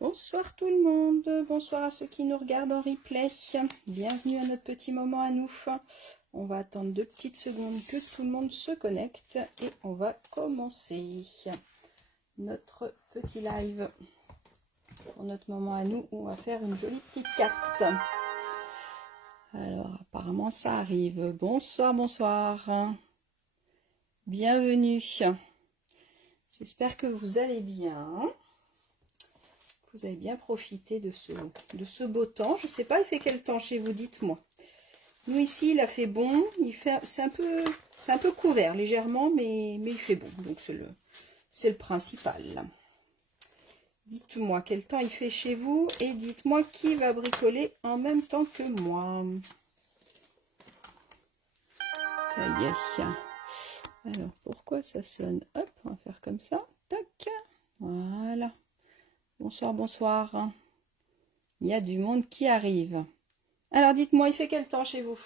Bonsoir tout le monde, bonsoir à ceux qui nous regardent en replay. Bienvenue à notre petit moment à nous. On va attendre 2 petites secondes que tout le monde se connecte et on va commencer notre petit live pour notre moment à nous où on va faire une jolie petite carte. Alors apparemment ça arrive. Bonsoir, bonsoir. Bienvenue. J'espère que vous allez bien. Vous avez bien profité de ce beau temps. Je ne sais pas, il fait quel temps chez vous, dites-moi. Nous ici, il a fait bon. C'est un peu couvert légèrement, mais il fait bon. Donc c'est le principal. Dites-moi quel temps il fait chez vous et dites-moi qui va bricoler en même temps que moi. Ça y est. Alors pourquoi ça sonne? Hop, on va faire comme ça. Tac. Voilà. Bonsoir, bonsoir. Il y a du monde qui arrive. Alors, dites-moi, il fait quel temps chez vous?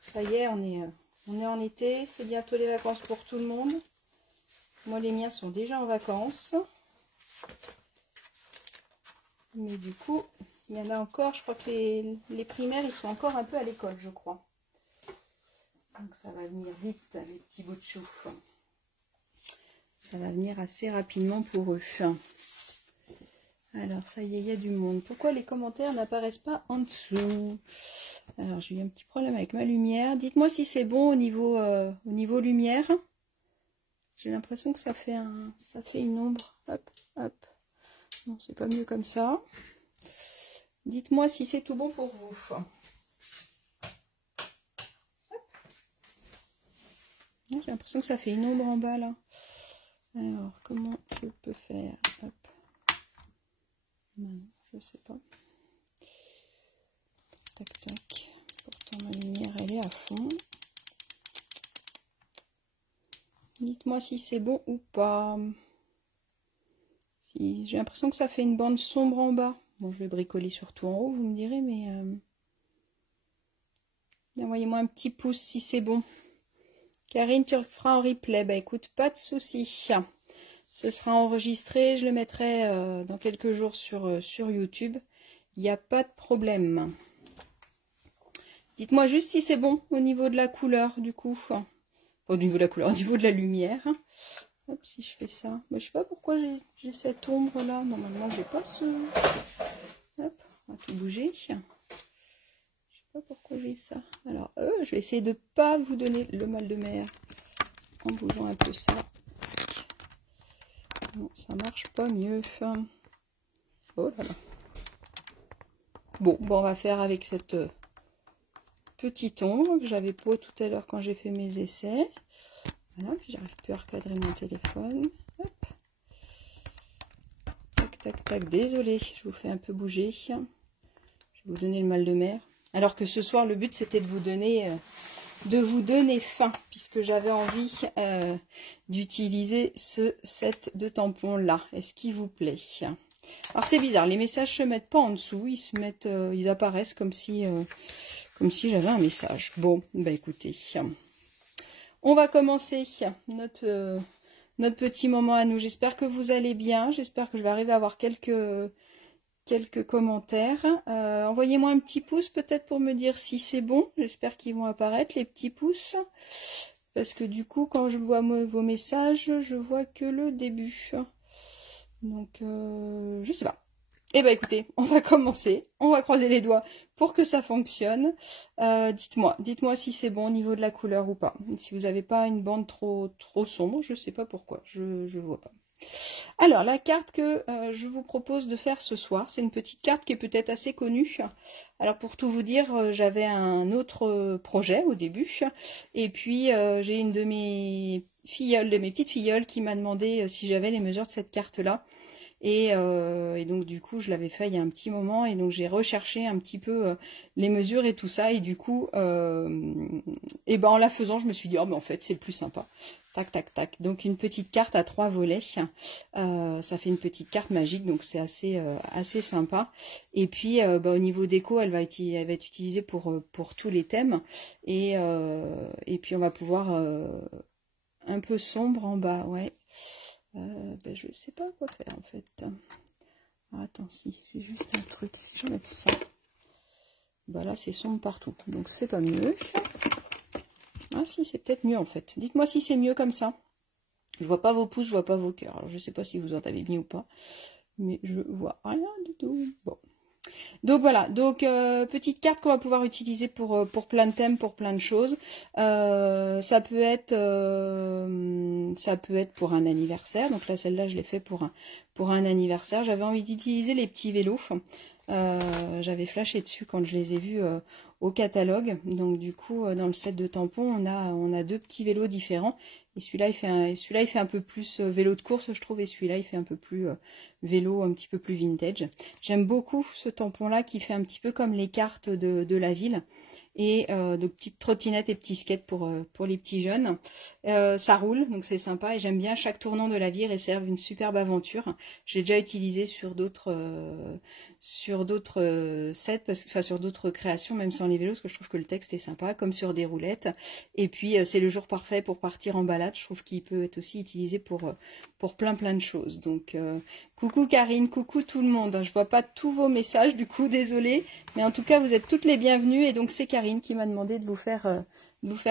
Ça y est, on est en été. C'est bientôt les vacances pour tout le monde. Moi, les miens sont déjà en vacances. Mais du coup, il y en a encore. Je crois que les primaires, ils sont encore un peu à l'école, je crois. Donc, ça va venir vite, les petits bouts de chou. Ça va venir assez rapidement pour eux. Alors, ça y est, il y a du monde. Pourquoi les commentaires n'apparaissent pas en dessous? Alors, j'ai eu un petit problème avec ma lumière. Dites-moi si c'est bon au niveau lumière. J'ai l'impression que ça fait une ombre. Hop, hop. Non, c'est pas mieux comme ça. Dites-moi si c'est tout bon pour vous. J'ai l'impression que ça fait une ombre en bas, là. Alors, comment je peux faire? Hop. Non, je sais pas. Tac, tac. Pourtant, ma lumière, elle est à fond. Dites-moi si c'est bon ou pas. Si, j'ai l'impression que ça fait une bande sombre en bas. Bon, je vais bricoler surtout en haut, vous me direz, mais... envoyez-moi un petit pouce si c'est bon. Karine, tu feras en replay. Bah écoute, pas de souci. Ce sera enregistré. Je le mettrai dans quelques jours sur YouTube. Il n'y a pas de problème. Dites-moi juste si c'est bon au niveau de la couleur, du coup. Enfin, au niveau de la couleur, au niveau de la lumière. Hop, si je fais ça. Bah, je sais pas pourquoi j'ai cette ombre-là. Normalement, j'ai pas ce... Hop, on va tout bouger. Je sais pas pourquoi j'ai ça. Alors, je vais essayer de pas vous donner le mal de mer en bougeant un peu ça. Non, ça marche pas mieux. Oh là là. Bon, on va faire avec cette petite ombre que j'avais pas tout à l'heure quand j'ai fait mes essais. Voilà, puis j'arrive plus à recadrer mon téléphone. Hop. Tac, tac, tac. Désolée, je vous fais un peu bouger. Je vais vous donner le mal de mer. Alors que ce soir, le but, c'était de vous donner faim, puisque j'avais envie d'utiliser ce set de tampons là. Est-ce qu'il vous plaît? Alors c'est bizarre, les messages se mettent pas en dessous, ils apparaissent comme si j'avais un message. Bon, bah écoutez, on va commencer notre petit moment à nous. J'espère que vous allez bien, j'espère que je vais arriver à avoir quelques commentaires. Envoyez-moi un petit pouce peut-être pour me dire si c'est bon. J'espère qu'ils vont apparaître, les petits pouces. Parce que du coup, quand je vois vos messages, je vois que le début. Donc, je sais pas. Eh ben écoutez, on va commencer. On va croiser les doigts pour que ça fonctionne. Dites-moi si c'est bon au niveau de la couleur ou pas. Si vous n'avez pas une bande trop sombre, je sais pas pourquoi. Je vois pas. Alors, la carte que je vous propose de faire ce soir, c'est une petite carte qui est peut-être assez connue. Alors, pour tout vous dire, j'avais un autre projet au début. Et puis, j'ai une de mes petites filleules qui m'a demandé si j'avais les mesures de cette carte-là. Et donc, du coup, je l'avais fait il y a un petit moment. Et donc, j'ai recherché un petit peu les mesures et tout ça. Et du coup, et ben, en la faisant, je me suis dit, oh, mais en fait, c'est le plus sympa. Tac, tac, tac. Donc, une petite carte à 3 volets. Ça fait une petite carte magique, donc c'est assez sympa. Et puis, au niveau déco, elle va être utilisée pour tous les thèmes. Et puis, on va pouvoir un peu sombre en bas, ouais. ben, je ne sais pas quoi faire en fait. Ah, attends, si j'ai juste un truc, si j'enlève ça, bah là c'est sombre partout, donc c'est pas mieux. Ah si, c'est peut-être mieux en fait. Dites-moi si c'est mieux comme ça. Je vois pas vos pouces, je vois pas vos cœurs. Alors je sais pas si vous en avez mis ou pas, mais je vois rien du tout. Bon. Donc voilà, donc petite carte qu'on va pouvoir utiliser pour plein de thèmes, pour plein de choses. Ça peut être pour un anniversaire. Donc là, celle-là, je l'ai fait pour un anniversaire. J'avais envie d'utiliser les petits vélos. J'avais flashé dessus quand je les ai vus au catalogue. Donc du coup, dans le set de tampons, on a deux petits vélos différents. Et celui-là, il fait un peu plus vélo de course, je trouve, et celui-là, il fait un peu plus vélo, un petit peu plus vintage. J'aime beaucoup ce tampon-là qui fait un petit peu comme les cartes de la ville. Et de petites trottinettes et petits skates pour les petits jeunes. Ça roule, donc c'est sympa. Et j'aime bien chaque tournant de la vie réserve une superbe aventure. J'ai déjà utilisé sur d'autres sets, enfin sur d'autres créations, même sans les vélos, parce que je trouve que le texte est sympa, comme sur des roulettes. Et puis c'est le jour parfait pour partir en balade. Je trouve qu'il peut être aussi utilisé pour plein de choses. Donc coucou Karine, coucou tout le monde. Je vois pas tous vos messages, du coup désolée, mais en tout cas vous êtes toutes les bienvenues. Et donc c'est Karine qui m'a demandé de vous faire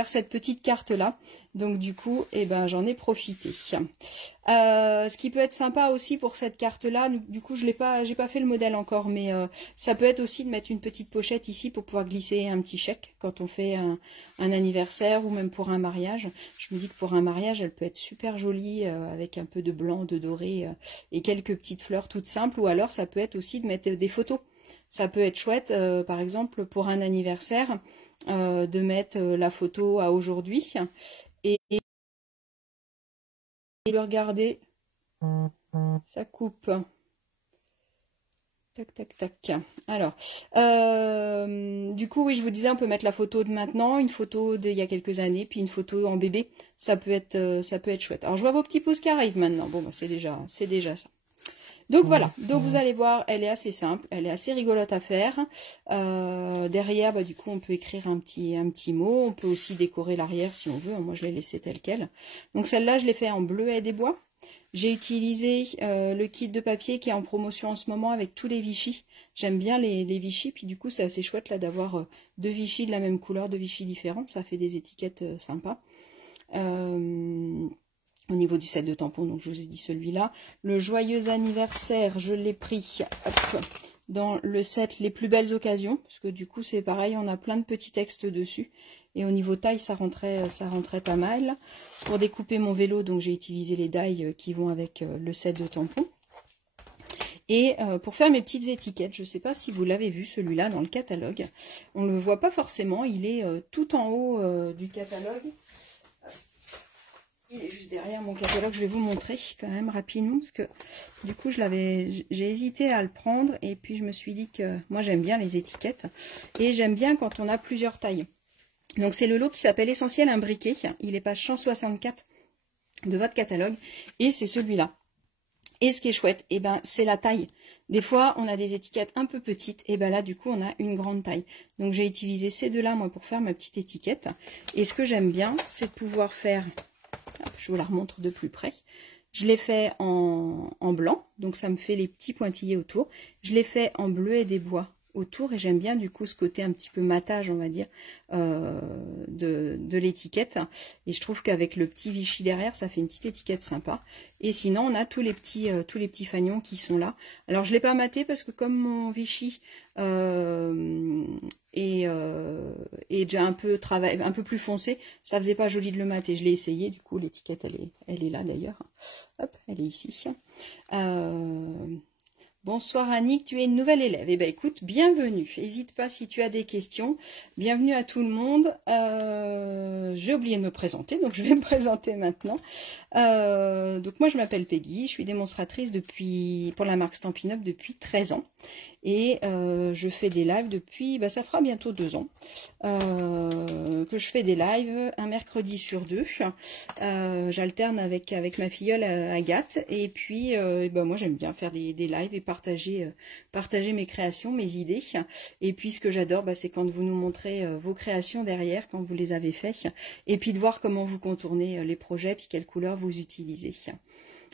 cette petite carte là. Donc du coup, eh ben j'en ai profité. Ce qui peut être sympa aussi pour cette carte là, du coup j'ai pas fait le modèle encore, mais ça peut être aussi de mettre une petite pochette ici pour pouvoir glisser un petit chèque quand on fait un anniversaire ou même pour un mariage. Je me dis que pour un mariage elle peut être super jolie avec un peu de blanc, de doré et quelques petites fleurs toutes simples, ou alors ça peut être aussi de mettre des photos. Ça peut être chouette, par exemple pour un anniversaire, de mettre la photo à aujourd'hui et le regarder. Ça coupe. Tac, tac, tac. Alors, du coup, oui, je vous disais, on peut mettre la photo de maintenant, une photo d'il y a quelques années, puis une photo en bébé. Ça peut être chouette. Alors, je vois vos petits pouces qui arrivent maintenant. Bon, bah, c'est déjà ça. Donc voilà, donc vous allez voir, elle est assez simple, elle est assez rigolote à faire. Derrière, bah, du coup, on peut écrire un petit mot. On peut aussi décorer l'arrière si on veut. Moi, je l'ai laissé tel quel. Donc celle-là, je l'ai fait en bleuet des bois. J'ai utilisé le kit de papier qui est en promotion en ce moment avec tous les Vichy. J'aime bien les Vichy, puis du coup, c'est assez chouette là d'avoir deux Vichy de la même couleur, deux Vichy différents. Ça fait des étiquettes sympas. Au niveau du set de tampons, donc je vous ai dit celui-là. Le joyeux anniversaire, je l'ai pris dans le set les plus belles occasions, parce que du coup c'est pareil, on a plein de petits textes dessus. Et au niveau taille, ça rentrait pas mal. Pour découper mon vélo, donc j'ai utilisé les die qui vont avec le set de tampons. Et pour faire mes petites étiquettes, je ne sais pas si vous l'avez vu celui-là dans le catalogue. On ne le voit pas forcément, il est tout en haut du catalogue. Il est juste derrière mon catalogue, je vais vous montrer quand même rapidement, parce que du coup j'ai hésité à le prendre, et puis je me suis dit que moi j'aime bien les étiquettes, et j'aime bien quand on a plusieurs tailles. Donc c'est le lot qui s'appelle Essentiel Imbriqué, il est page 164 de votre catalogue, et c'est celui-là. Et ce qui est chouette, et ben, c'est la taille. Des fois, on a des étiquettes un peu petites, et ben là, du coup, on a une grande taille. Donc j'ai utilisé ces deux-là, moi, pour faire ma petite étiquette. Et ce que j'aime bien, c'est de pouvoir faire... Je vous la remontre de plus près. Je l'ai fait en blanc, donc ça me fait les petits pointillés autour. Je l'ai fait en bleuet des bois autour, et j'aime bien du coup ce côté un petit peu matage, on va dire, de l'étiquette. Et je trouve qu'avec le petit Vichy derrière, ça fait une petite étiquette sympa. Et sinon, on a tous les petits fagnons qui sont là. Alors je l'ai pas maté parce que comme mon Vichy est déjà un peu plus foncé, ça faisait pas joli de le mater. Je l'ai essayé, du coup l'étiquette elle est là d'ailleurs. Hop, elle est ici. Bonsoir Annick, tu es une nouvelle élève. Eh bien écoute, bienvenue. N'hésite pas si tu as des questions. Bienvenue à tout le monde. J'ai oublié de me présenter, donc je vais me présenter maintenant. Donc moi je m'appelle Peggy, je suis démonstratrice pour la marque Stampin' Up depuis 13 ans. Et je fais des lives depuis, ça fera bientôt 2 ans que je fais des lives, un mercredi sur 2. J'alterne avec ma filleule Agathe, et puis moi j'aime bien faire des lives et partager mes créations, mes idées. Et puis ce que j'adore, c'est quand vous nous montrez vos créations derrière, quand vous les avez faites, et puis de voir comment vous contournez les projets, puis quelles couleurs vous utilisez.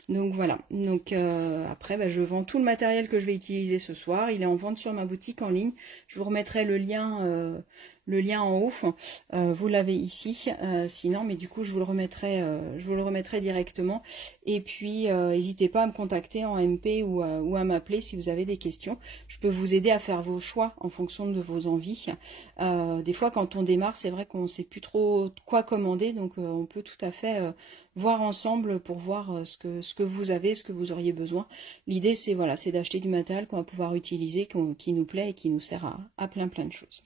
Donc voilà, donc après bah, je vends tout le matériel que je vais utiliser ce soir, il est en vente sur ma boutique en ligne, je vous remettrai le lien en haut, vous l'avez ici, sinon mais du coup je vous le remettrai directement, et puis n'hésitez pas à me contacter en MP ou à m'appeler si vous avez des questions, je peux vous aider à faire vos choix en fonction de vos envies. Des fois quand on démarre c'est vrai qu'on ne sait plus trop quoi commander, donc on peut tout à fait voir ensemble pour voir ce que vous avez, ce que vous auriez besoin. L'idée c'est voilà, c'est d'acheter du matériel qu'on va pouvoir utiliser, qui nous plaît et qui nous sert à plein de choses.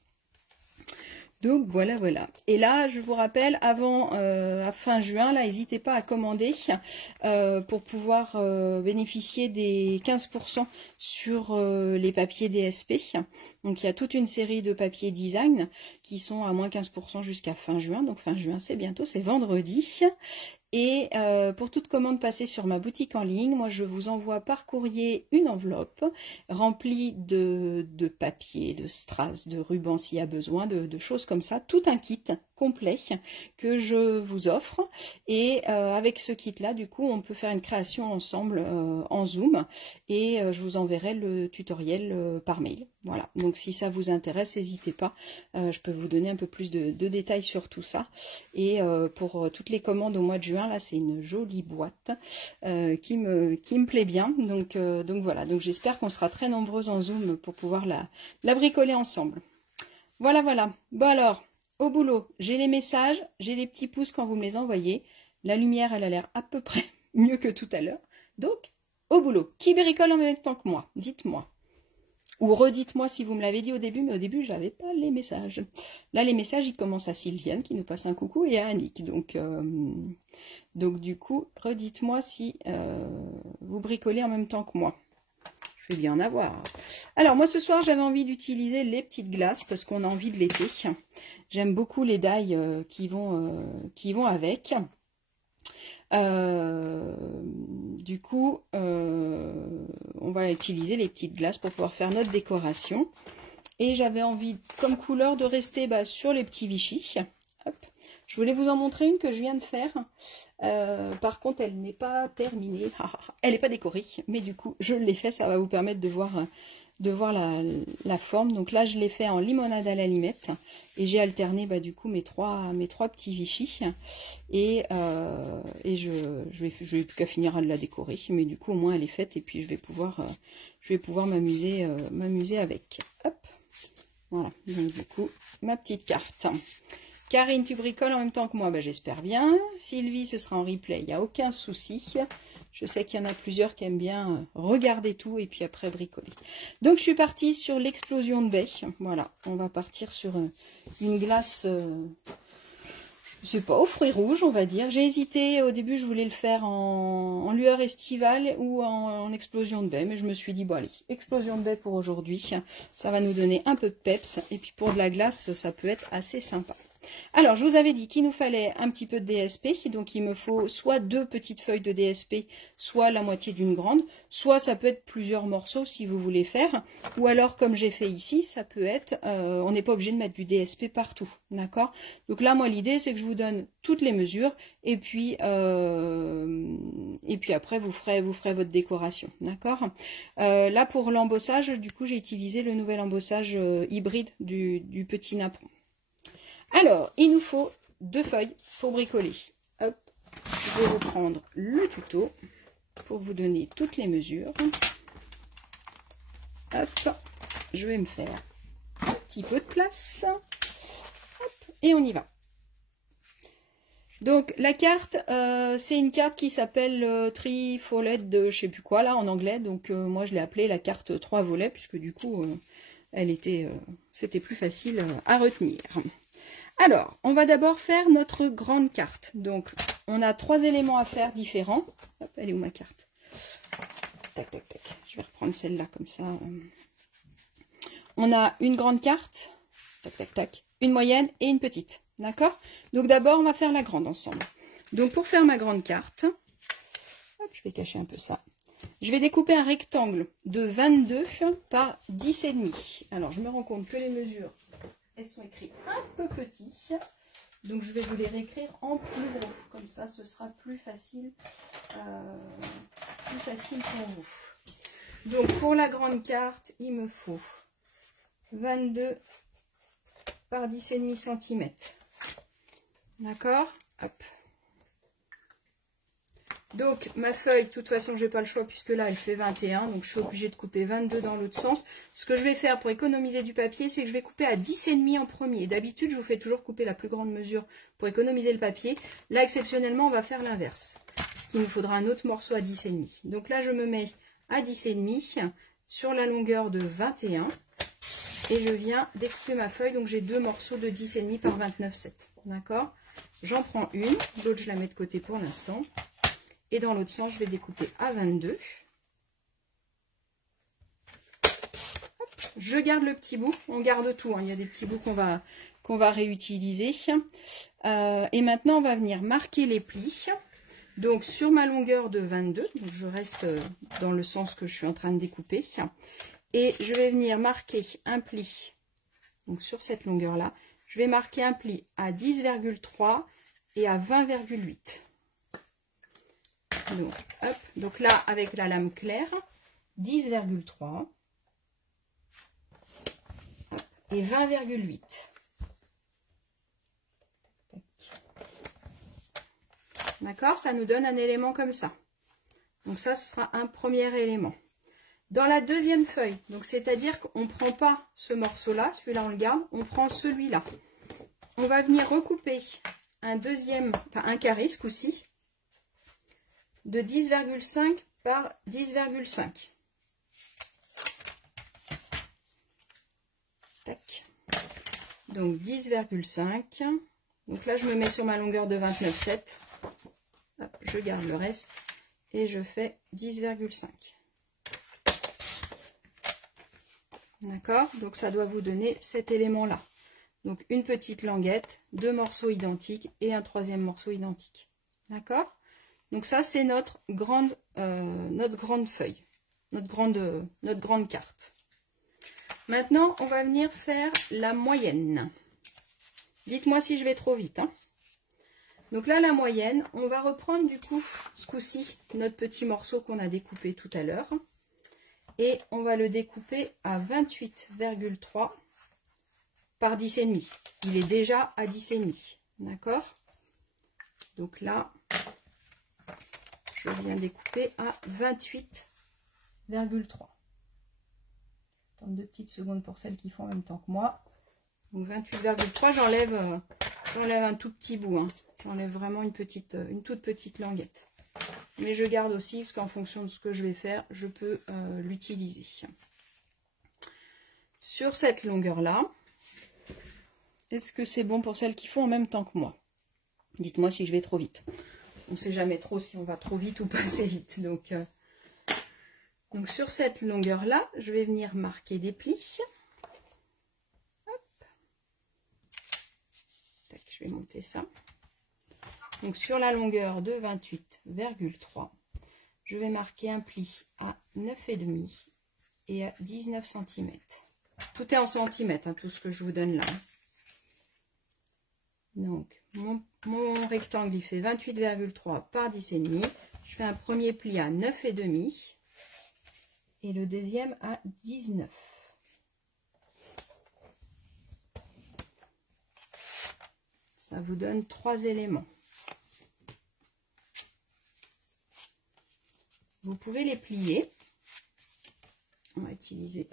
Donc voilà, voilà. Et là, je vous rappelle, avant à fin juin, là, n'hésitez pas à commander pour pouvoir bénéficier des 15% sur les papiers DSP. Donc il y a toute une série de papiers design qui sont à moins 15% jusqu'à fin juin. Donc fin juin, c'est bientôt, c'est vendredi. Et pour toute commande passée sur ma boutique en ligne, moi je vous envoie par courrier une enveloppe remplie de papier, de strass, de ruban s'il y a besoin, de choses comme ça, tout un kit complet que je vous offre. Et avec ce kit là, du coup, on peut faire une création ensemble en Zoom et je vous enverrai le tutoriel par mail. Voilà, donc si ça vous intéresse, n'hésitez pas, je peux vous donner un peu plus de détails sur tout ça. Et pour toutes les commandes au mois de juin, là c'est une jolie boîte qui me plaît bien, donc voilà, donc j'espère qu'on sera très nombreuses en Zoom pour pouvoir la bricoler ensemble. Voilà, voilà. Bon alors, au boulot, j'ai les messages, j'ai les petits pouces quand vous me les envoyez, la lumière elle a l'air à peu près mieux que tout à l'heure, donc au boulot. Qui bricole en même temps que moi? Dites-moi. Ou redites-moi si vous me l'avez dit au début, mais au début, je n'avais pas les messages. Là, les messages, ils commencent à Sylviane, qui nous passe un coucou, et à Annick. Donc du coup, redites-moi si vous bricolez en même temps que moi. Je vais bien en avoir. Alors, moi, ce soir, j'avais envie d'utiliser les petites glaces, parce qu'on a envie de l'été. J'aime beaucoup les dailles qui vont avec. Du coup, on va utiliser les petites glaces pour pouvoir faire notre décoration. Et j'avais envie, comme couleur, de rester sur les petits Vichy. Hop. Je voulais vous en montrer une que je viens de faire. Par contre, elle n'est pas terminée. Elle n'est pas décorée, mais du coup, je l'ai fait. Ça va vous permettre de voir la forme. Donc là, je l'ai fait en limonade à la limette. Et j'ai alterné du coup mes trois petits Vichy. Et je vais plus qu'à finir à la décorer. Mais du coup, au moins, elle est faite. Et puis, je vais pouvoir m'amuser avec. Hop. Voilà. Donc, du coup, ma petite carte. Karine, tu bricoles en même temps que moi, j'espère bien. Sylvie, ce sera en replay, il n'y a aucun souci. Je sais qu'il y en a plusieurs qui aiment bien regarder tout et puis après bricoler. Donc, je suis partie sur l'explosion de baie. Voilà, on va partir sur une glace, je sais pas, aux fruits rouges, on va dire. J'ai hésité, au début, je voulais le faire en lueur estivale ou en explosion de baie. Mais je me suis dit, bon allez, explosion de baie pour aujourd'hui. Ça va nous donner un peu de peps. Et puis pour de la glace, ça peut être assez sympa. Alors, je vous avais dit qu'il nous fallait un petit peu de DSP, donc il me faut soit 2 petites feuilles de DSP, soit la moitié d'une grande, soit ça peut être plusieurs morceaux si vous voulez faire, ou alors comme j'ai fait ici, ça peut être, on n'est pas obligé de mettre du DSP partout, d'accord? Donc là, moi, l'idée, c'est que je vous donne toutes les mesures, et puis après, vous ferez votre décoration, d'accord? Là, pour l'embossage, du coup, j'ai utilisé le nouvel embossage hybride du petit napperon. Alors, il nous faut 2 feuilles pour bricoler. Hop, je vais reprendre le tuto pour vous donner toutes les mesures. Hop, je vais me faire un petit peu de place. Hop, et on y va. Donc, la carte, c'est une carte qui s'appelle Trifolet de je sais plus quoi, là, en anglais. Donc, moi, je l'ai appelée la carte 3 volets, puisque du coup, c'était plus facile à retenir. Alors, on va d'abord faire notre grande carte. Donc, on a 3 éléments à faire différents. Hop, elle est où ma carte? Tac, tac, tac. Je vais reprendre celle-là comme ça. On a une grande carte. Tac, tac, tac. Une moyenne et une petite. D'accord? Donc, d'abord, on va faire la grande ensemble. Donc, pour faire ma grande carte, hop, je vais cacher un peu ça. Je vais découper un rectangle de 22 par 10,5. Alors, je me rends compte que les mesures... elles sont écrites un peu petit, Donc je vais vous les réécrire en plus gros. Comme ça, ce sera plus facile pour vous. Donc pour la grande carte, il me faut 22 par 10,5 cm. D'accord? Hop. Donc ma feuille, de toute façon, je n'ai pas le choix puisque là, elle fait 21. Donc je suis obligée de couper 22 dans l'autre sens. Ce que je vais faire pour économiser du papier, c'est que je vais couper à 10,5 en premier. D'habitude, je vous fais toujours couper la plus grande mesure pour économiser le papier. Là, exceptionnellement, on va faire l'inverse, puisqu'il nous faudra un autre morceau à 10,5. Donc là, je me mets à 10,5 sur la longueur de 21. Et je viens découper ma feuille. Donc j'ai deux morceaux de 10,5 par 29,7. D'accord? J'en prends une. L'autre, je la mets de côté pour l'instant. Et dans l'autre sens, je vais découper à 22. Hop, je garde le petit bout. On garde tout, hein. Il y a des petits bouts qu'on va réutiliser. Et maintenant, on va venir marquer les plis. Donc, sur ma longueur de 22, donc je reste dans le sens que je suis en train de découper. Et je vais venir marquer un pli. Donc, sur cette longueur-là, je vais marquer un pli à 10,3 et à 20,8. Donc, hop, donc là, avec la lame claire, 10,3 et 20,8. D'accord? Ça nous donne un élément comme ça. Donc ça, ce sera un premier élément. Dans la deuxième feuille, donc c'est-à-dire qu'on ne prend pas ce morceau-là, celui-là on le garde, on prend celui-là. On va venir recouper un deuxième, enfin un carré ce coup-ci, de 10,5 par 10,5. Tac. Donc 10,5. Donc là, je me mets sur ma longueur de 29,7. Je garde le reste et je fais 10,5. D'accord? Donc ça doit vous donner cet élément-là. Donc une petite languette, deux morceaux identiques et un troisième morceau identique. D'accord? Donc ça, c'est notre grande feuille, notre grande carte. Maintenant, on va venir faire la moyenne. Dites-moi si je vais trop vite, hein. Donc là, la moyenne, on va reprendre du coup, ce coup-ci, notre petit morceau qu'on a découpé tout à l'heure. Et on va le découper à 28,3 par 10,5. Il est déjà à 10,5. D'accord? Donc là, je viens découper à 28,3. Attends 2 petites secondes pour celles qui font en même temps que moi. Donc 28,3, j'enlève un tout petit bout. Hein. J'enlève vraiment une toute petite languette. Mais je garde aussi, parce qu'en fonction de ce que je vais faire, je peux l'utiliser. Sur cette longueur-là, est-ce que c'est bon pour celles qui font en même temps que moi? Dites-moi si je vais trop vite. On ne sait jamais trop si on va trop vite ou pas assez vite. Donc sur cette longueur-là, je vais venir marquer des plis. Hop. Tac, je vais monter ça. Donc sur la longueur de 28,3, je vais marquer un pli à 9,5 et à 19 cm. Tout est en centimètres, hein, tout ce que je vous donne là. Donc mon rectangle, il fait 28,3 par 10,5. Je fais un premier pli à 9,5 et le deuxième à 19. Ça vous donne 3 éléments. Vous pouvez les plier. On va utiliser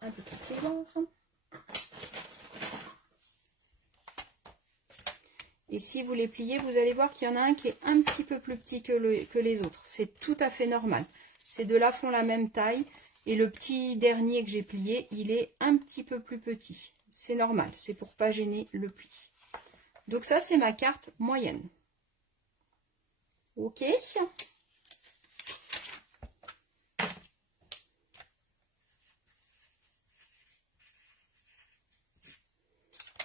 un petit plieur. Et si vous les pliez, vous allez voir qu'il y en a un qui est un petit peu plus petit que les autres. C'est tout à fait normal. Ces deux-là font la même taille. Et le petit dernier que j'ai plié, il est un petit peu plus petit. C'est normal, c'est pour pas gêner le pli. Donc ça, c'est ma carte moyenne. Ok.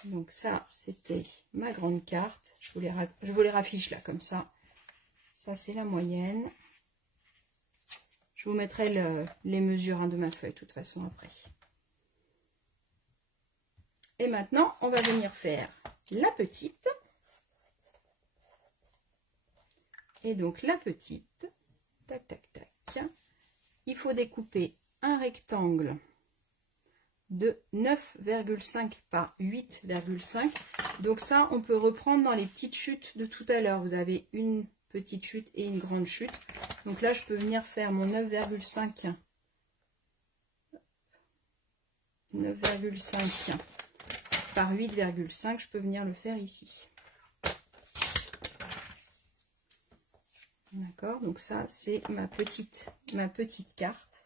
Donc ça, c'était ma grande carte. Je vous les raffiche là, comme ça. Ça, c'est la moyenne. Je vous mettrai les mesures de ma feuille, de toute façon, après. Et maintenant, on va venir faire la petite. Et donc la petite, tac, tac, tac, il faut découper un rectangle de 9,5 par 8,5. Donc ça, on peut reprendre dans les petites chutes de tout à l'heure. Vous avez une petite chute et une grande chute. Donc là, je peux venir faire mon 9,5 par 8,5. Je peux venir le faire ici. D'accord, donc ça, c'est ma petite carte.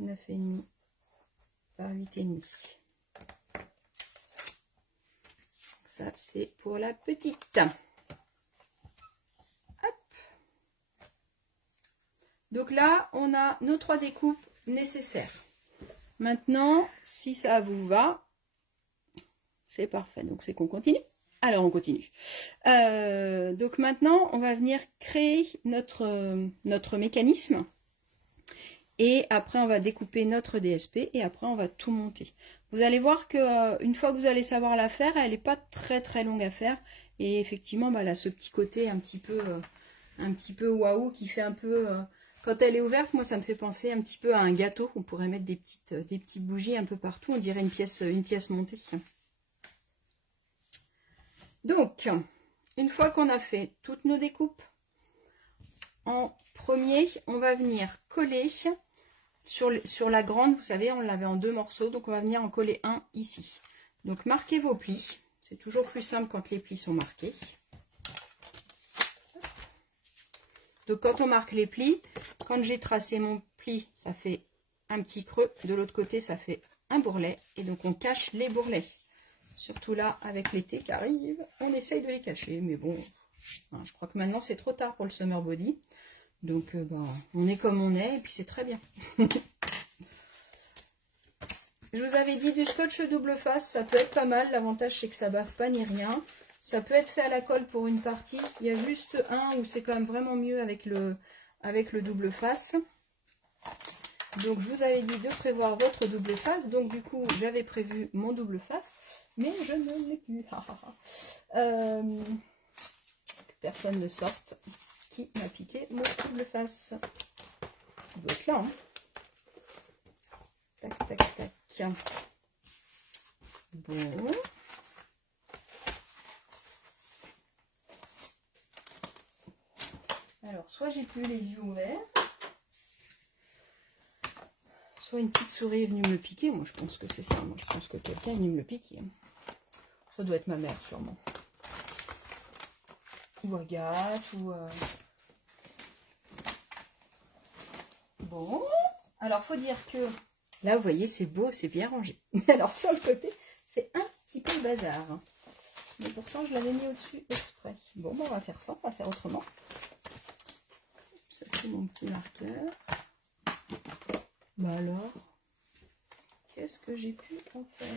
9,5 par 8,5. Ça, c'est pour la petite. Hop. Donc là, on a nos 3 découpes nécessaires. Maintenant, si ça vous va, c'est parfait. Donc, c'est qu'on continue. Alors, on continue. Donc maintenant, on va venir créer notre mécanisme. Et après, on va découper notre DSP et après, on va tout monter. Vous allez voir que une fois que vous allez savoir la faire, elle n'est pas très très longue à faire. Et effectivement, bah, elle a ce petit côté un petit peu waouh qui fait un peu... quand elle est ouverte, moi, ça me fait penser un petit peu à un gâteau. On pourrait mettre des petites bougies un peu partout. On dirait une pièce montée. Donc, une fois qu'on a fait toutes nos découpes, en premier, on va venir coller sur la grande. Vous savez, on l'avait en 2 morceaux, donc on va venir en coller un ici. Donc, marquez vos plis. C'est toujours plus simple quand les plis sont marqués. Donc, quand on marque les plis, quand j'ai tracé mon pli, ça fait un petit creux. De l'autre côté, ça fait un bourrelet. Et donc, on cache les bourrelets. Surtout là, avec l'été qui arrive, on essaye de les cacher. Mais bon, je crois que maintenant, c'est trop tard pour le summer body. Donc, on est comme on est, et puis c'est très bien. Je vous avais dit du scotch double face, ça peut être pas mal. L'avantage, c'est que ça bave pas ni rien. Ça peut être fait à la colle pour une partie. Il y a juste un où c'est quand même vraiment mieux avec le double face. Donc, je vous avais dit de prévoir votre double face. Donc, du coup, j'avais prévu mon double face. Mais je ne l'ai plus. Que personne ne sorte. Qui m'a piqué mon double face? Il doit être là. Hein. Tac, tac, tac. Bon. Alors, soit j'ai plus les yeux ouverts, soit une petite souris est venue me le piquer. Moi, je pense que c'est ça. Moi, je pense que quelqu'un est venu me le piquer. Ça doit être ma mère, sûrement. Ou Agathe, ou... Bon. Alors, faut dire que... Là, vous voyez, c'est beau, c'est bien rangé. Alors, sur le côté, c'est un petit peu le bazar. Mais pourtant, je l'avais mis au-dessus exprès. Bon, on va faire ça, on va faire autrement. Ça, c'est mon petit marqueur. Bah alors, qu'est-ce que j'ai pu en faire?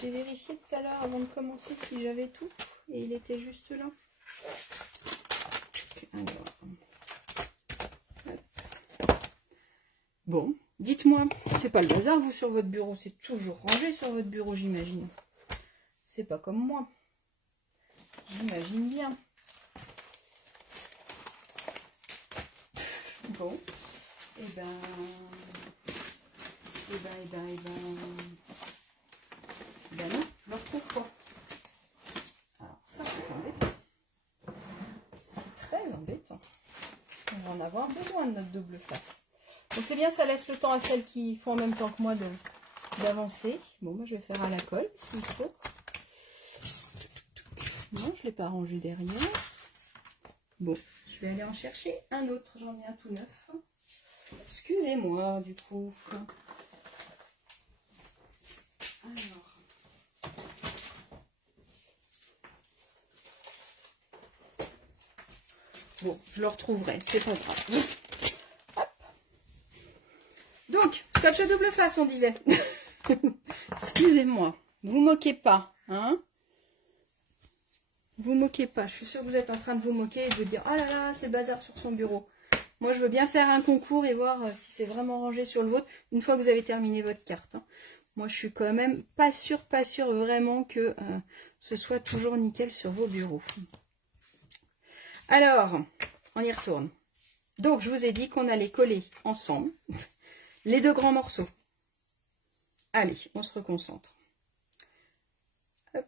J'ai vérifié tout à l'heure avant de commencer si j'avais tout. Et il était juste là. Alors. Bon, dites-moi, c'est pas le bazar, vous, sur votre bureau? C'est toujours rangé sur votre bureau, j'imagine. C'est pas comme moi. J'imagine bien. Bon. Et ben non, je ne le retrouve pas. Alors ça, c'est embêtant. C'est très embêtant. On va en avoir besoin de notre double face. Donc c'est bien, ça laisse le temps à celles qui font en même temps que moi d'avancer. Bon, moi je vais faire à la colle s'il faut. Non, je ne l'ai pas rangé derrière. Bon, je vais aller en chercher un autre. J'en ai un tout neuf. Excusez-moi, du coup. Alors. Bon, je le retrouverai, c'est pas grave. Hop. Donc, scotch à double face, on disait. Excusez-moi, vous moquez pas, hein? Vous moquez pas. Je suis sûre que vous êtes en train de vous moquer et de vous dire, oh là là, c'est le bazar sur son bureau. Moi, je veux bien faire un concours et voir si c'est vraiment rangé sur le vôtre une fois que vous avez terminé votre carte. Hein. Moi, je suis quand même pas sûre vraiment que ce soit toujours nickel sur vos bureaux. Alors, on y retourne. Donc, je vous ai dit qu'on allait coller ensemble les deux grands morceaux. Allez, on se reconcentre. Hop.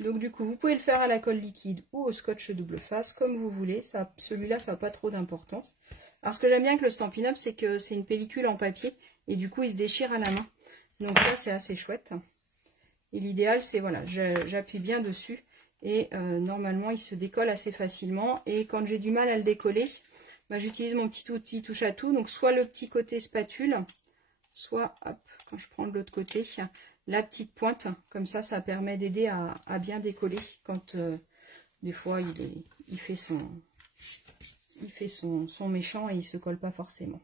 Donc, du coup, vous pouvez le faire à la colle liquide ou au scotch double face, comme vous voulez. Celui-là, ça n'a pas trop d'importance. Alors, ce que j'aime bien avec le Stampin' Up, c'est que c'est une pellicule en papier et du coup, il se déchire à la main. Donc, ça, c'est assez chouette. Et l'idéal, c'est, voilà, j'appuie bien dessus et normalement, il se décolle assez facilement. Et quand j'ai du mal à le décoller, bah, j'utilise mon petit outil touche à tout. Donc, soit le petit côté spatule, soit, hop, quand je prends de l'autre côté, la petite pointe. Comme ça, ça permet d'aider à bien décoller quand des fois, il fait son méchant et il ne se colle pas forcément.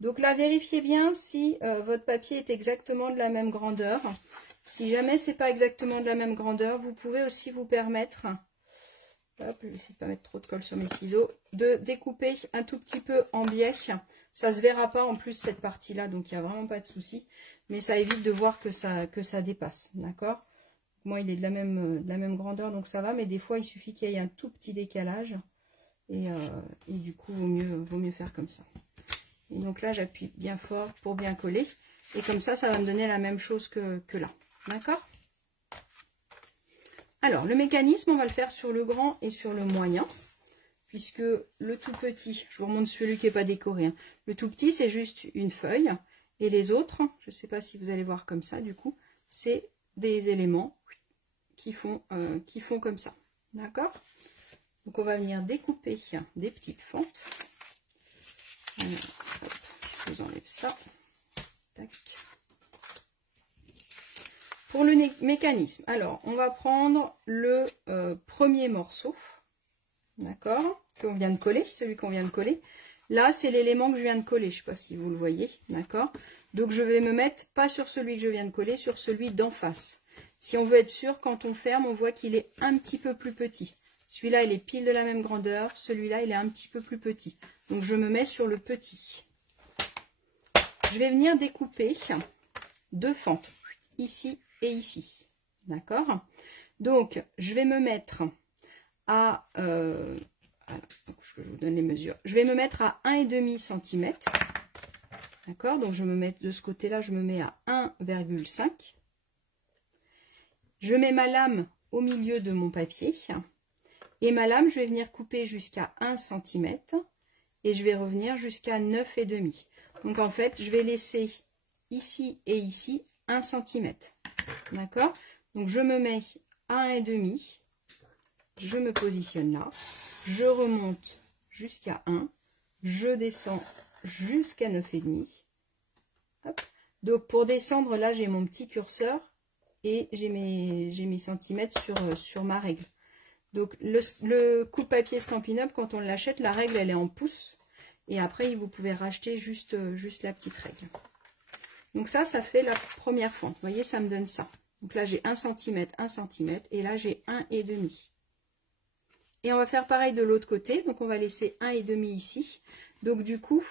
Donc là, vérifiez bien si votre papier est exactement de la même grandeur. Si jamais c'est pas exactement de la même grandeur, vous pouvez aussi vous permettre, hop, je vais essayer de pas mettre trop de colle sur mes ciseaux, de découper un tout petit peu en biais. Ça se verra pas en plus cette partie-là, donc il n'y a vraiment pas de souci. Mais ça évite de voir que ça dépasse, d'accord? Moi, il est de la même grandeur, donc ça va. Mais des fois, il suffit qu'il y ait un tout petit décalage. Et du coup, vaut mieux faire comme ça. Et donc là, j'appuie bien fort pour bien coller. Et comme ça, ça va me donner la même chose que là. D'accord? Alors, le mécanisme, on va le faire sur le grand et sur le moyen. Puisque le tout petit, je vous remontre celui qui n'est pas décoré. Hein. Le tout petit, c'est juste une feuille. Et les autres, je ne sais pas si vous allez voir comme ça, du coup, c'est des éléments qui font comme ça. D'accord? Donc, on va venir découper des petites fentes. Alors, hop, je vous enlève ça. Tac. Pour le mécanisme, alors, on va prendre le premier morceau. D'accord? Qu'on vient de coller, celui qu'on vient de coller. Là, c'est l'élément que je viens de coller. Je ne sais pas si vous le voyez. D'accord? Donc, je vais me mettre pas sur celui que je viens de coller, sur celui d'en face. Si on veut être sûr, quand on ferme, on voit qu'il est un petit peu plus petit. Celui-là, il est pile de la même grandeur. Celui-là, il est un petit peu plus petit. Donc, je me mets sur le petit. Je vais venir découper deux fentes, ici et ici. D'accord? Donc, je vais me mettre à... je vous donne les mesures. Je vais me mettre à 1,5 cm. D'accord? Donc, je me mets de ce côté-là, je me mets à 1,5. Je mets ma lame au milieu de mon papier. Et ma lame, je vais venir couper jusqu'à 1 cm. Et je vais revenir jusqu'à 9,5. Donc, en fait, je vais laisser ici et ici 1 cm. D'accord? Donc, je me mets à 1,5. Je me positionne là. Je remonte jusqu'à 1. Je descends jusqu'à 9,5. Hop. Donc, pour descendre, là, j'ai mon petit curseur. Et j'ai mes centimètres sur ma règle. Donc, le coupe-papier Stampin' Up, quand on l'achète, la règle, elle est en pouces. Et après, vous pouvez racheter juste la petite règle. Donc ça fait la première fente. Vous voyez, ça me donne ça. Donc là, j'ai 1 cm, 1 cm. Et là, j'ai 1,5. Et on va faire pareil de l'autre côté. Donc, on va laisser 1,5 ici. Donc, du coup,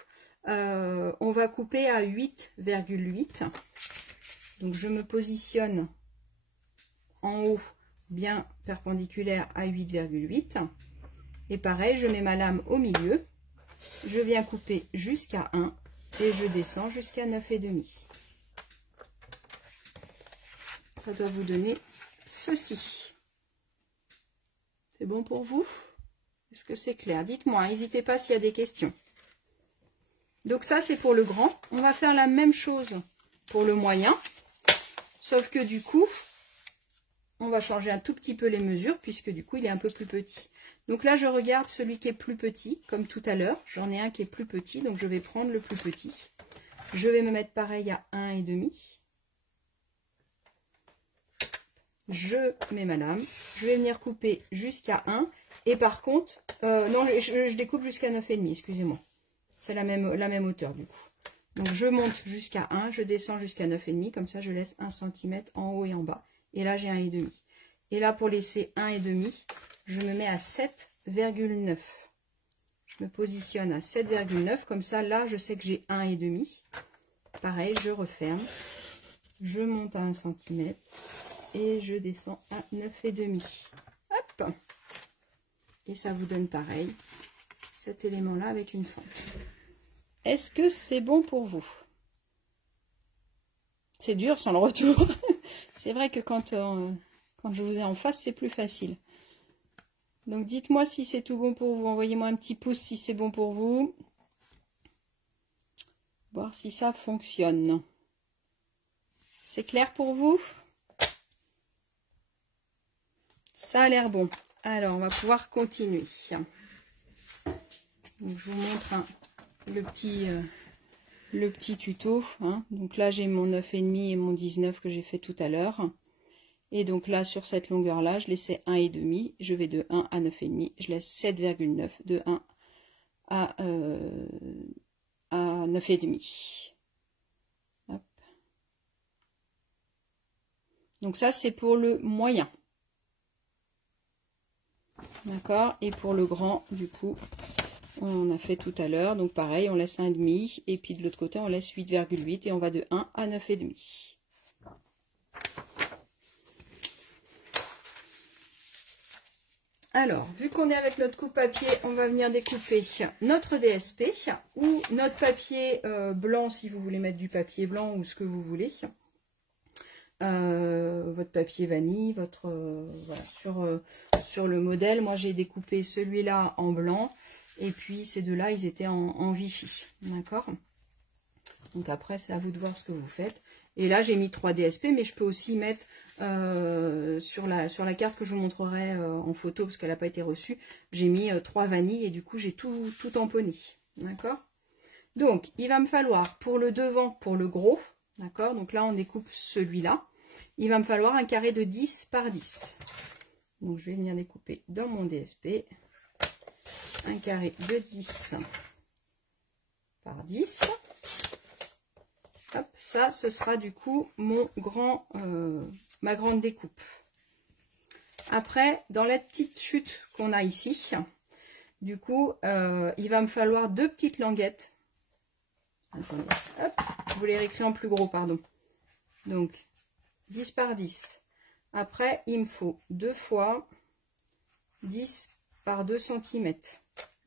on va couper à 8,8. Donc, je me positionne en haut, bien perpendiculaire à 8,8. Et pareil, je mets ma lame au milieu. Je viens couper jusqu'à 1 et je descends jusqu'à 9,5. Ça doit vous donner ceci. C'est bon pour vous? Est-ce que c'est clair? Dites-moi, n'hésitez pas s'il y a des questions. Donc ça, c'est pour le grand. On va faire la même chose pour le moyen. Sauf que du coup, on va changer un tout petit peu les mesures puisque du coup, il est un peu plus petit. Donc là, je regarde celui qui est plus petit, comme tout à l'heure. J'en ai un qui est plus petit, donc je vais prendre le plus petit. Je vais me mettre pareil à 1,5. Je mets ma lame. Je vais venir couper jusqu'à 1. Et par contre, non, je découpe jusqu'à 9,5, excusez-moi. C'est la même hauteur du coup. Donc je monte jusqu'à 1, je descends jusqu'à 9,5. Comme ça, je laisse 1 cm en haut et en bas. Et là, j'ai 1,5. Et là, pour laisser 1,5, je me mets à 7,9. Je me positionne à 7,9. Comme ça, là, je sais que j'ai 1,5. Pareil, je referme. Je monte à 1 cm. Et je descends à 9,5. Hop! Et ça vous donne pareil, cet élément-là avec une fente. Est-ce que c'est bon pour vous? C'est dur sans le retour. C'est vrai que quand je vous ai en face, c'est plus facile. Donc dites-moi si c'est tout bon pour vous. Envoyez-moi un petit pouce si c'est bon pour vous. Voir si ça fonctionne. C'est clair pour vous? Ça a l'air bon. Alors, on va pouvoir continuer. Donc, je vous montre le petit tuto. Hein. Donc là, j'ai mon 9,5 et mon 19 que j'ai fait tout à l'heure. Et donc là, sur cette longueur-là, je laissais 1,5. Je vais de 1 à 9,5. Je laisse 7,9 de 1 à 9,5. Hop. Donc ça, c'est pour le moyen. D'accord. Et pour le grand, du coup, on a fait tout à l'heure. Donc pareil, on laisse 1,5. Et puis de l'autre côté, on laisse 8,8. Et on va de 1 à 9,5. Alors, vu qu'on est avec notre coupe papier, on va venir découper notre DSP ou notre papier blanc, si vous voulez mettre du papier blanc ou ce que vous voulez. Votre papier vanille, voilà, sur le modèle. Moi, j'ai découpé celui-là en blanc et puis ces deux-là, ils étaient en Vichy. D'accord? Donc après, c'est à vous de voir ce que vous faites. Et là, j'ai mis 3 DSP, mais je peux aussi mettre sur la carte que je vous montrerai en photo, parce qu'elle n'a pas été reçue, j'ai mis 3 vanilles et du coup, j'ai tout tamponné. D'accord? Donc, il va me falloir pour le devant, pour le gros, d'accord? Donc là, on découpe celui-là. Il va me falloir un carré de 10 par 10. Donc, je vais venir découper dans mon DSP un carré de 10 par 10. Hop, ça, ce sera du coup ma grande découpe. Après, dans la petite chute qu'on a ici, du coup, il va me falloir 2 petites languettes. Attendez, hop, je vous l'ai réécrit en plus gros, pardon. Donc, 10 par 10. Après, il me faut 2 fois 10 par 2 cm.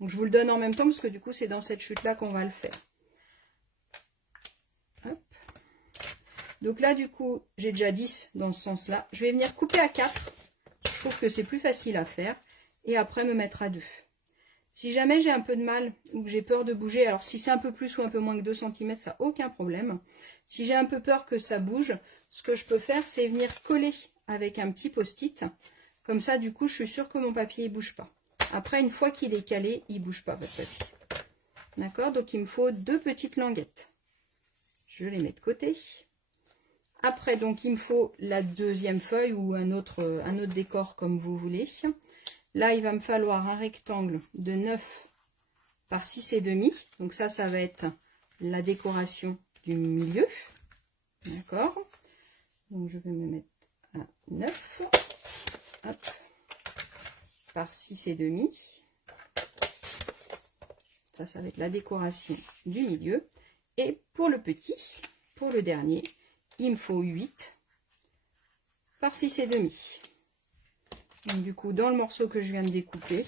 Donc, je vous le donne en même temps parce que du coup, c'est dans cette chute-là qu'on va le faire. Hop. Donc là, du coup, j'ai déjà 10 dans ce sens-là. Je vais venir couper à 4. Je trouve que c'est plus facile à faire. Et après, me mettre à 2. Si jamais j'ai un peu de mal ou que j'ai peur de bouger, alors si c'est un peu plus ou un peu moins que 2 cm, ça n'a aucun problème. Si j'ai un peu peur que ça bouge, ce que je peux faire, c'est venir coller avec un petit post-it. Comme ça, du coup, je suis sûre que mon papier ne bouge pas. Après, une fois qu'il est calé, il ne bouge pas, votre papier. D'accord? Donc, il me faut 2 petites languettes. Je les mets de côté. Après, donc, il me faut la deuxième feuille ou un autre décor comme vous voulez. Là, il va me falloir un rectangle de 9 par 6,5. Donc ça va être la décoration du milieu. D'accord? Donc, je vais me mettre à 9. Hop. Par 6,5. Ça va être la décoration du milieu. Et pour le petit, pour le dernier, il me faut 8 par 6,5. Donc du coup, dans le morceau que je viens de découper,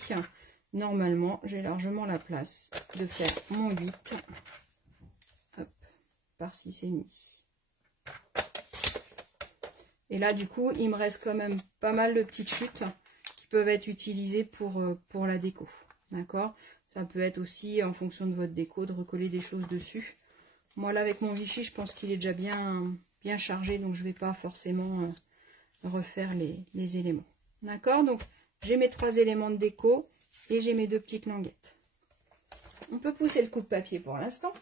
normalement, j'ai largement la place de faire mon 8 hop, par 6,5. Et là, du coup, il me reste quand même pas mal de petites chutes qui peuvent être utilisées pour la déco. D'accord? Ça peut être aussi, en fonction de votre déco, de recoller des choses dessus. Moi, là, avec mon Vichy, je pense qu'il est déjà bien chargé, donc je ne vais pas forcément refaire les éléments. D'accord? Donc, j'ai mes 3 éléments de déco et j'ai mes 2 petites languettes. On peut pousser le coupe-papier pour l'instant.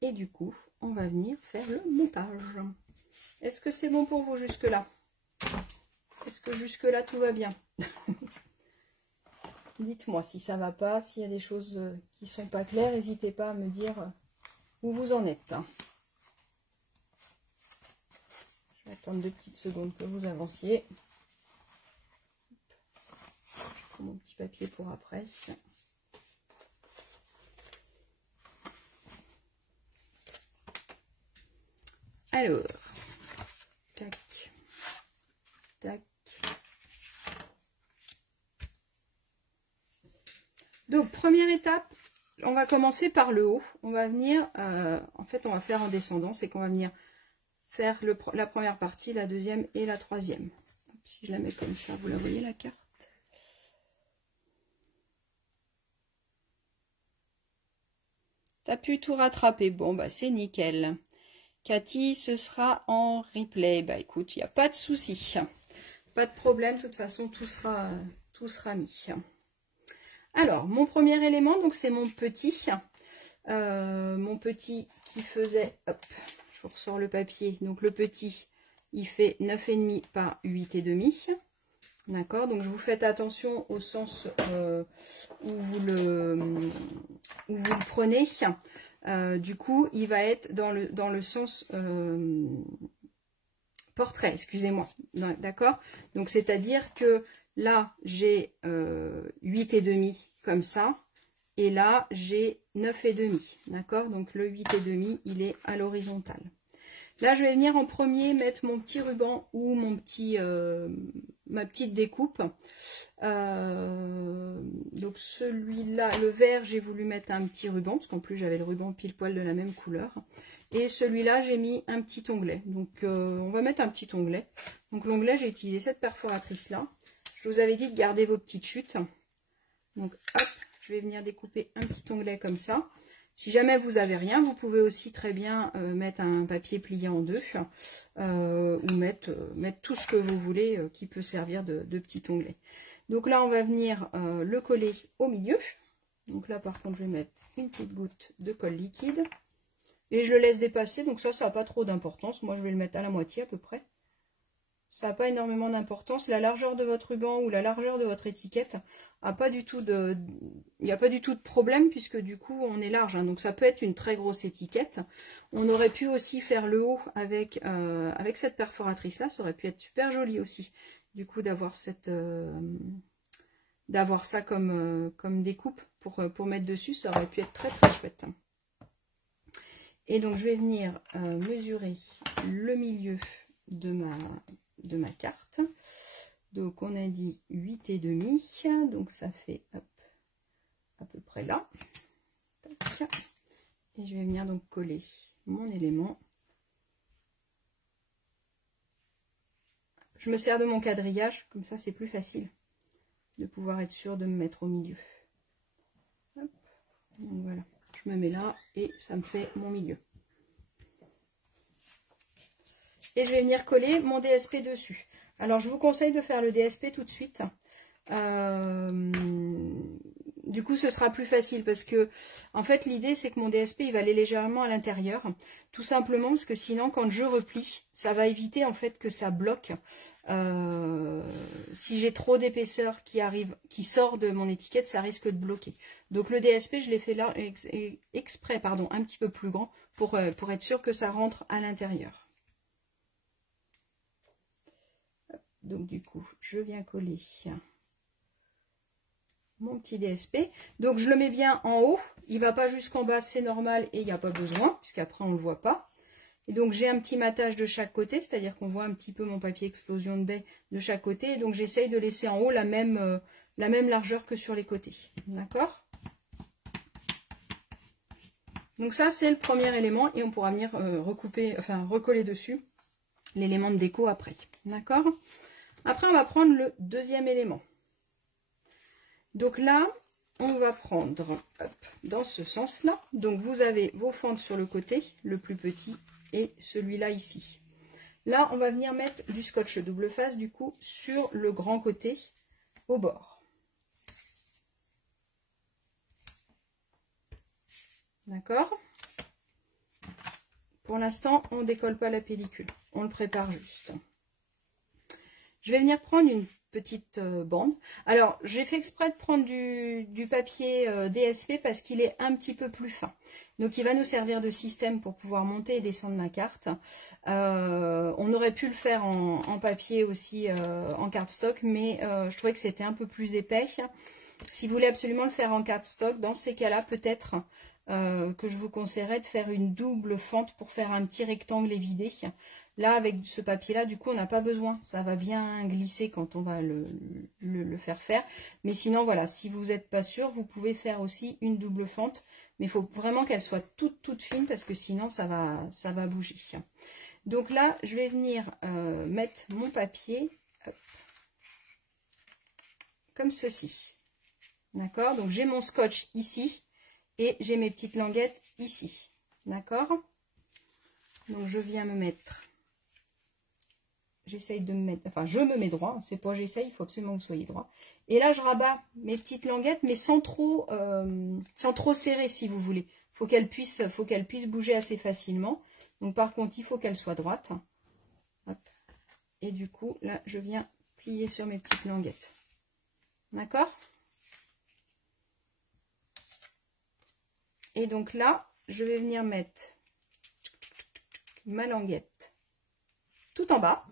Et du coup, on va venir faire le montage. Est-ce que c'est bon pour vous jusque-là? Est-ce que jusque-là, tout va bien? Dites-moi si ça va pas, s'il y a des choses qui sont pas claires, n'hésitez pas à me dire où vous en êtes. Je vais attendre 2 petites secondes que vous avanciez. Je prends mon petit papier pour après. Alors, tac, tac, Donc, première étape, on va commencer par le haut. On va venir, en fait, on va faire en descendant, c'est qu'on va venir faire la première partie, la deuxième et la troisième. Si je la mets comme ça, vous la voyez la carte? T'as pu tout rattraper. Bon, bah c'est nickel. Cathy, ce sera en replay. Bah écoute, il n'y a pas de souci. Pas de problème, de toute façon, tout sera mis. Alors, mon premier élément, donc c'est mon petit. Mon petit qui faisait... Hop, je vous ressors le papier. Donc le petit, il fait 9,5 par 8,5. D'accord, donc vous faites attention au sens où vous le prenez. Du coup, il va être dans le sens portrait, excusez-moi. D'accord, donc c'est-à-dire que là, j'ai 8,5 comme ça. Et là, j'ai 9,5. D'accord, donc le 8,5, il est à l'horizontale. Là, je vais venir en premier mettre mon petit ruban ou mon petit, ma petite découpe. Donc celui-là, le vert, j'ai voulu mettre un petit ruban, parce qu'en plus j'avais le ruban pile poil de la même couleur. Et celui-là, j'ai mis un petit onglet. Donc on va mettre un petit onglet. Donc l'onglet, j'ai utilisé cette perforatrice-là. Je vous avais dit de garder vos petites chutes. Donc hop, je vais venir découper un petit onglet comme ça. Si jamais vous n'avez rien, vous pouvez aussi très bien mettre un papier plié en deux ou mettre tout ce que vous voulez qui peut servir de petit onglet. Donc là, on va venir le coller au milieu. Donc là, par contre, je vais mettre une petite goutte de colle liquide. Et je le laisse dépasser. Donc ça n'a pas trop d'importance. Moi, je vais le mettre à la moitié à peu près. Ça n'a pas énormément d'importance. La largeur de votre ruban ou la largeur de votre étiquette a pas du tout de... Il n'y a pas du tout de problème puisque du coup on est large. Hein, donc ça peut être une très grosse étiquette. On aurait pu aussi faire le haut avec cette perforatrice là. Ça aurait pu être super joli aussi. Du coup d'avoir cette... d'avoir ça comme découpe pour mettre dessus. Ça aurait pu être très très chouette. Et donc je vais venir mesurer le milieu de ma carte. Donc on a dit 8,5, donc ça fait hop, à peu près là. Tac. Et je vais venir donc coller mon élément. Je me sers de mon quadrillage, comme ça c'est plus facile de pouvoir être sûr de me mettre au milieu. Hop. Donc voilà, je me mets là et ça me fait mon milieu. Et je vais venir coller mon DSP dessus. Alors, je vous conseille de faire le DSP tout de suite. Du coup, ce sera plus facile parce que, en fait, l'idée, c'est que mon DSP, il va aller légèrement à l'intérieur. Tout simplement parce que sinon, quand je replie, ça va éviter, en fait, que ça bloque. Si j'ai trop d'épaisseur qui sort de mon étiquette, ça risque de bloquer. Donc, le DSP, je l'ai fait là exprès, pardon, un petit peu plus grand pour être sûr que ça rentre à l'intérieur. Donc du coup, je viens coller mon petit DSP. Donc je le mets bien en haut. Il ne va pas jusqu'en bas, c'est normal et il n'y a pas besoin, puisqu'après on ne le voit pas. Et donc j'ai un petit matage de chaque côté, c'est-à-dire qu'on voit un petit peu mon papier explosion de baie de chaque côté. Et donc j'essaye de laisser en haut la même largeur que sur les côtés. D'accord? Donc ça, c'est le premier élément et on pourra venir recoller dessus l'élément de déco après. D'accord? Après, on va prendre le deuxième élément. Donc là, on va prendre dans ce sens-là. Donc, vous avez vos fentes sur le côté, le plus petit, et celui-là ici. Là, on va venir mettre du scotch double face, du coup, sur le grand côté, au bord. D'accord? Pour l'instant, on ne décolle pas la pellicule. On le prépare juste. Je vais venir prendre une petite bande. Alors, j'ai fait exprès de prendre du papier DSP parce qu'il est un petit peu plus fin. Donc, il va nous servir de système pour pouvoir monter et descendre ma carte. On aurait pu le faire en papier aussi, en cardstock, mais je trouvais que c'était un peu plus épais. Si vous voulez absolument le faire en cardstock, dans ces cas-là, peut-être que je vous conseillerais de faire une double fente pour faire un petit rectangle évidé. Là, avec ce papier-là, du coup, on n'a pas besoin. Ça va bien glisser quand on va le faire. Mais sinon, voilà, si vous n'êtes pas sûr, vous pouvez faire aussi une double fente. Mais il faut vraiment qu'elle soit toute fine parce que sinon, ça va bouger. Donc là, je vais venir mettre mon papier hop, comme ceci. D'accord? Donc, j'ai mon scotch ici. Et j'ai mes petites languettes ici. D'accord? Donc, je viens me mettre. J'essaye de me mettre. Enfin, je me mets droit. C'est pas j'essaye, il faut absolument que vous soyez droit. Et là, je rabats mes petites languettes, mais sans trop serrer, si vous voulez. Faut qu'elles puissent bouger assez facilement. Donc, par contre, il faut qu'elles soient droites. Hop. Et du coup, là, je viens plier sur mes petites languettes. D'accord? Et donc là, je vais venir mettre ma languette tout en bas,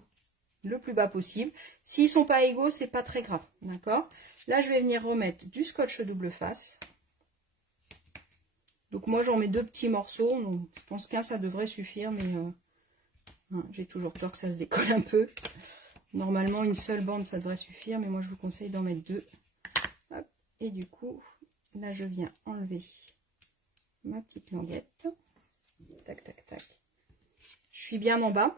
le plus bas possible. S'ils ne sont pas égaux, c'est pas très grave. D'accord? Là, je vais venir remettre du scotch double face. Donc moi, j'en mets 2 petits morceaux. Donc, je pense qu'un, ça devrait suffire, mais j'ai toujours peur que ça se décolle un peu. Normalement, une seule bande, ça devrait suffire, mais moi, je vous conseille d'en mettre 2. Hop. Et du coup, là, je viens enlever ma petite languette. Tac, tac, tac. Je suis bien en bas.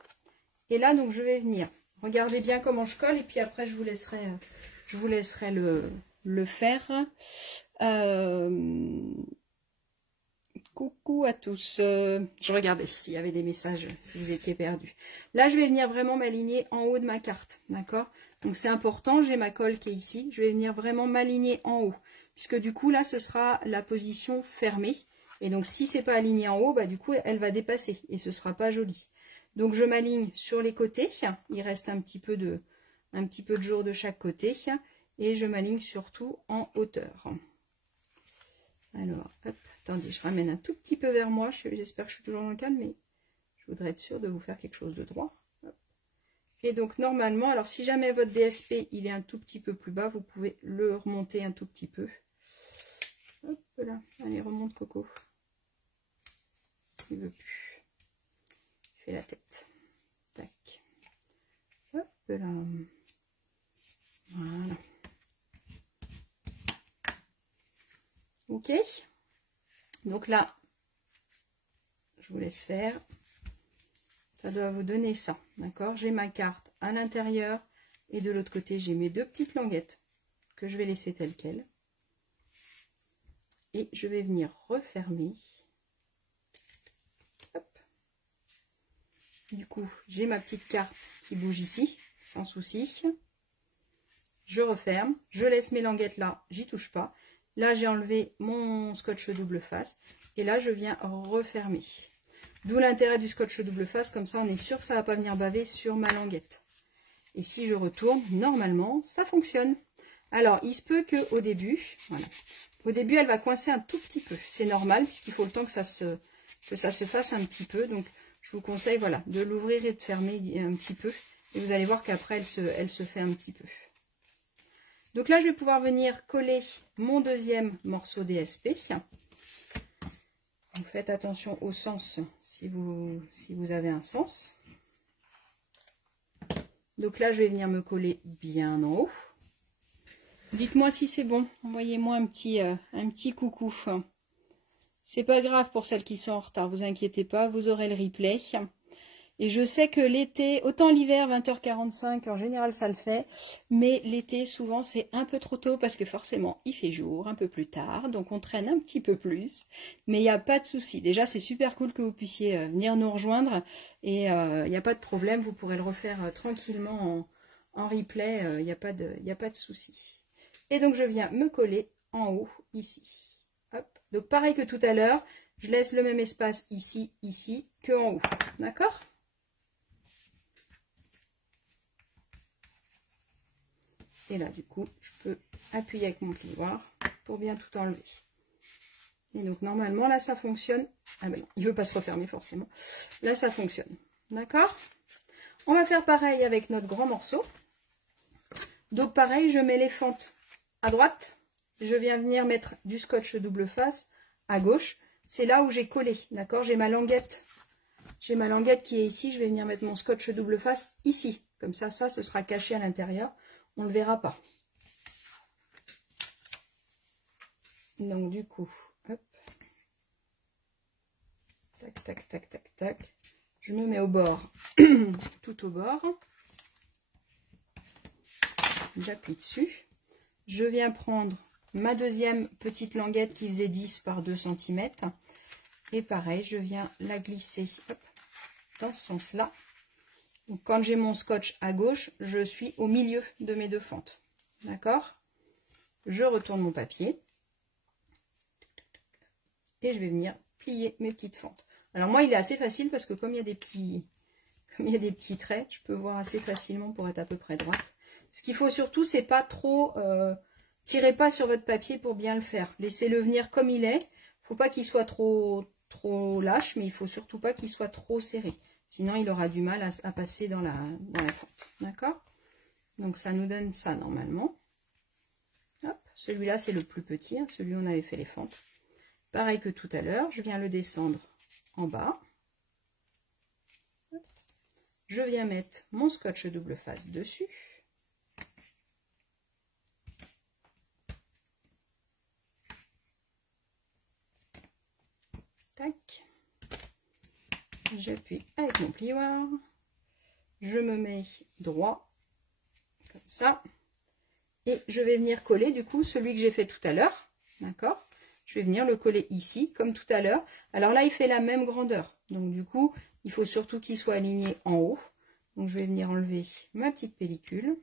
Et là, donc, je vais venir. Regardez bien comment je colle. Et puis après, je vous laisserai le faire. Coucou à tous. Je regardais s'il y avait des messages, si vous étiez perdus. Là, je vais venir vraiment m'aligner en haut de ma carte. D'accord? Donc, c'est important. J'ai ma colle qui est ici. Je vais venir vraiment m'aligner en haut. Puisque du coup, là, ce sera la position fermée. Et donc, si c'est pas aligné en haut, bah, du coup, elle va dépasser et ce sera pas joli. Donc, je m'aligne sur les côtés. Il reste un petit peu de jour de chaque côté. Et je m'aligne surtout en hauteur. Alors, hop, attendez, je ramène un tout petit peu vers moi. J'espère que je suis toujours dans le cadre, mais je voudrais être sûre de vous faire quelque chose de droit. Hop. Et donc, normalement, alors si jamais votre DSP, il est un tout petit peu plus bas, vous pouvez le remonter un tout petit peu. Hop là, allez, remonte Coco. Il veut plus. Il fait la tête. Tac. Hop là. Voilà. Ok. Donc là, je vous laisse faire. Ça doit vous donner ça. D'accord? J'ai ma carte à l'intérieur. Et de l'autre côté, j'ai mes 2 petites languettes que je vais laisser telles quelles. Et je vais venir refermer. Hop. Du coup, j'ai ma petite carte qui bouge ici, sans souci. Je referme, je laisse mes languettes là, j'y touche pas. Là, j'ai enlevé mon scotch double face. Et là, je viens refermer. D'où l'intérêt du scotch double face, comme ça, on est sûr que ça ne va pas venir baver sur ma languette. Et si je retourne, normalement, ça fonctionne. Alors, il se peut qu'au début, voilà. Au début, elle va coincer un tout petit peu. C'est normal, puisqu'il faut le temps que ça se fasse un petit peu. Donc, je vous conseille, voilà, de l'ouvrir et de fermer un petit peu. Et vous allez voir qu'après, elle se fait un petit peu. Donc là, je vais pouvoir venir coller mon deuxième morceau DSP. Vous faites attention au sens si vous avez un sens. Donc là, je vais venir me coller bien en haut. Dites-moi si c'est bon. Envoyez-moi un petit coucou. C'est pas grave pour celles qui sont en retard. Vous inquiétez pas, vous aurez le replay. Et je sais que l'été, autant l'hiver, 20h45, en général ça le fait. Mais l'été, souvent, c'est un peu trop tôt parce que forcément, il fait jour un peu plus tard. Donc, on traîne un petit peu plus. Mais il n'y a pas de souci. Déjà, c'est super cool que vous puissiez venir nous rejoindre. Et il n'y a pas de problème. Vous pourrez le refaire tranquillement en replay. Il n'y a pas de souci. Et donc, je viens me coller en haut, ici. Hop. Donc, pareil que tout à l'heure, je laisse le même espace ici, ici, que en haut. D'accord ? Et là, du coup, je peux appuyer avec mon plioir pour bien tout enlever. Et donc, normalement, là, ça fonctionne. Ah ben non, il ne veut pas se refermer forcément. Là, ça fonctionne. D'accord? On va faire pareil avec notre grand morceau. Donc, pareil, je mets les fentes à droite. Je viens venir mettre du scotch double face à gauche. c'est là où j'ai collé, d'accord? J'ai ma languette qui est ici. Je vais venir mettre mon scotch double face ici. Comme ça, ce sera caché à l'intérieur. On ne le verra pas. Donc, du coup, hop. Tac, tac, tac, tac, tac. Je me mets au bord, tout au bord. J'appuie dessus. Je viens prendre ma deuxième petite languette qui faisait 10 par 2 cm. Et pareil, je viens la glisser hop, dans ce sens-là. Donc, quand j'ai mon scotch à gauche, je suis au milieu de mes deux fentes. D'accord? Je retourne mon papier. Et je vais venir plier mes petites fentes. Alors moi, il est assez facile parce que comme il y a des petits traits, je peux voir assez facilement pour être à peu près droite. Ce qu'il faut surtout, c'est pas trop... tirez pas sur votre papier pour bien le faire. Laissez-le venir comme il est. Faut pas qu'il soit trop lâche, mais il faut surtout pas qu'il soit trop serré. Sinon, il aura du mal à passer dans la fente. D'accord? Donc, ça nous donne ça normalement. Celui-là, c'est le plus petit. Hein, celui où on avait fait les fentes. Pareil que tout à l'heure, je viens le descendre en bas. Je viens mettre mon scotch double face dessus. Tac. J'appuie avec mon plioir. Je me mets droit, comme ça. Et je vais venir coller, du coup, celui que j'ai fait tout à l'heure. D'accord? Je vais venir le coller ici, comme tout à l'heure. Alors là, il fait la même grandeur. Donc, du coup, il faut surtout qu'il soit aligné en haut. Donc, je vais venir enlever ma petite pellicule.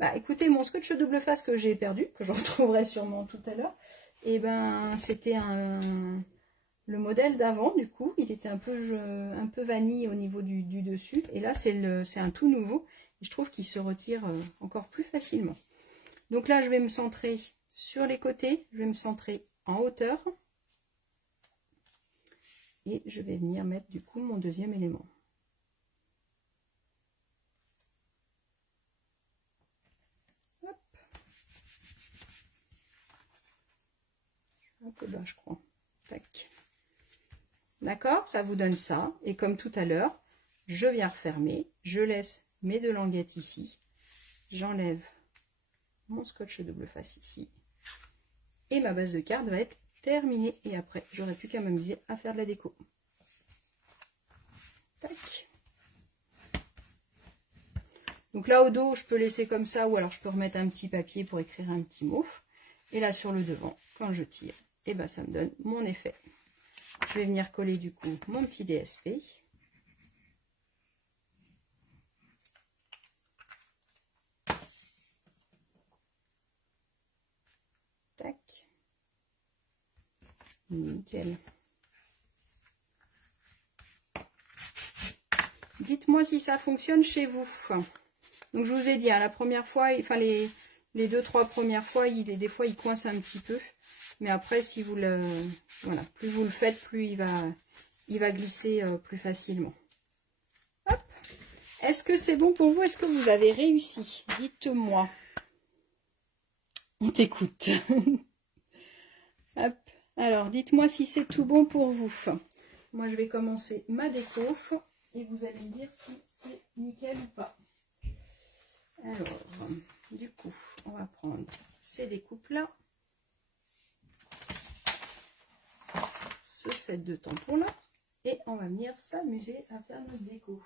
Bah, écoutez, mon scotch double face que j'ai perdu, que je retrouverai sûrement tout à l'heure, et ben, c'était le modèle d'avant, du coup. Il était un peu vanille au niveau du dessus. Et là, c'est un tout nouveau. Et je trouve qu'il se retire encore plus facilement. Donc là, je vais me centrer sur les côtés, je vais me centrer en hauteur. Et je vais venir mettre du coup mon deuxième élément. Hop. Un peu bas, je crois. Tac. D'accord? Ça vous donne ça. Et comme tout à l'heure, je viens refermer. Je laisse mes deux languettes ici. J'enlève mon scotch double face ici. Et ma base de carte va être terminée. Et après, j'aurai plus qu'à m'amuser à faire de la déco. Tac. Donc là, au dos, je peux laisser comme ça. Ou alors, je peux remettre un petit papier pour écrire un petit mot. Et là, sur le devant, quand je tire, et ben, ça me donne mon effet. Je vais venir coller, du coup, mon petit DSP. Tac. Nickel. Dites-moi si ça fonctionne chez vous. Donc je vous ai dit, hein, la première fois, enfin les 2-3 premières fois, des fois il coince un petit peu. Mais après, si vous voilà, plus vous le faites, plus il va glisser plus facilement. Hop. Est-ce que c'est bon pour vous? Est-ce que vous avez réussi? Dites-moi. On t'écoute. Hop. Alors, dites-moi si c'est tout bon pour vous. Moi, je vais commencer ma déco et vous allez me dire si c'est nickel ou pas. Alors, du coup, on va prendre ces découpes-là. Ce set de tampons-là. Et on va venir s'amuser à faire notre déco.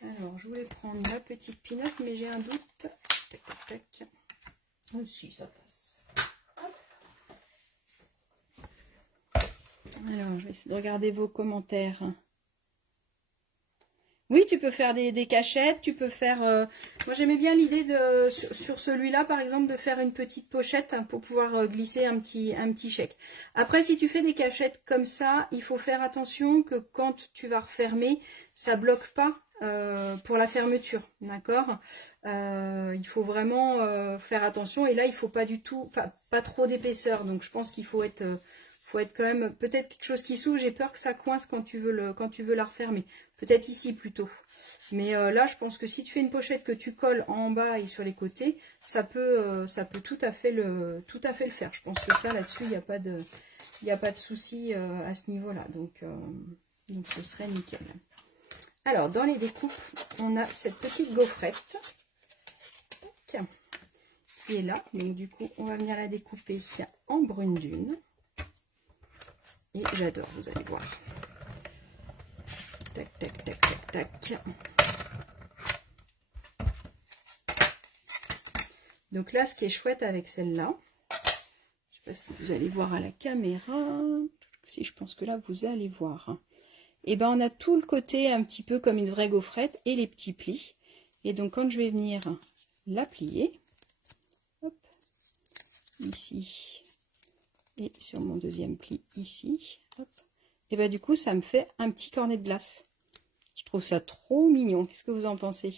Alors, je voulais prendre ma petite pinotte, mais j'ai un doute. Tac, tac, tac. Oh, si, ça passe. Alors, je vais essayer de regarder vos commentaires. Oui, tu peux faire des cachettes, tu peux faire... moi, j'aimais bien l'idée de sur celui-là, par exemple, de faire une petite pochette pour pouvoir glisser un petit chèque. Après, si tu fais des cachettes comme ça, il faut faire attention que quand tu vas refermer, ça bloque pas pour la fermeture, d'accord? Il faut vraiment faire attention. Et là, il faut pas du tout... Enfin, pas trop d'épaisseur. Donc, je pense qu'il faut être quand même peut-être quelque chose qui s'ouvre. J'ai peur que ça coince quand tu veux la refermer. Peut-être ici plutôt. Mais là, je pense que si tu fais une pochette que tu colles en bas et sur les côtés, ça peut tout à fait le faire. Je pense que ça, là-dessus, il n'y a pas de souci à ce niveau-là. Donc ce serait nickel. Alors, dans les découpes, on a cette petite gaufrette qui est là. Donc, du coup, on va venir la découper en brune dune. Et j'adore, vous allez voir. Tac, tac, tac, tac, tac. Donc là, ce qui est chouette avec celle-là, je ne sais pas si vous allez voir à la caméra, si je pense que là, vous allez voir. Et ben on a tout le côté un petit peu comme une vraie gaufrette et les petits plis. Et donc, quand je vais venir la plier, hop, ici, et sur mon deuxième pli ici, hop, et ben du coup, ça me fait un petit cornet de glace. Je trouve ça trop mignon. Qu'est-ce que vous en pensez?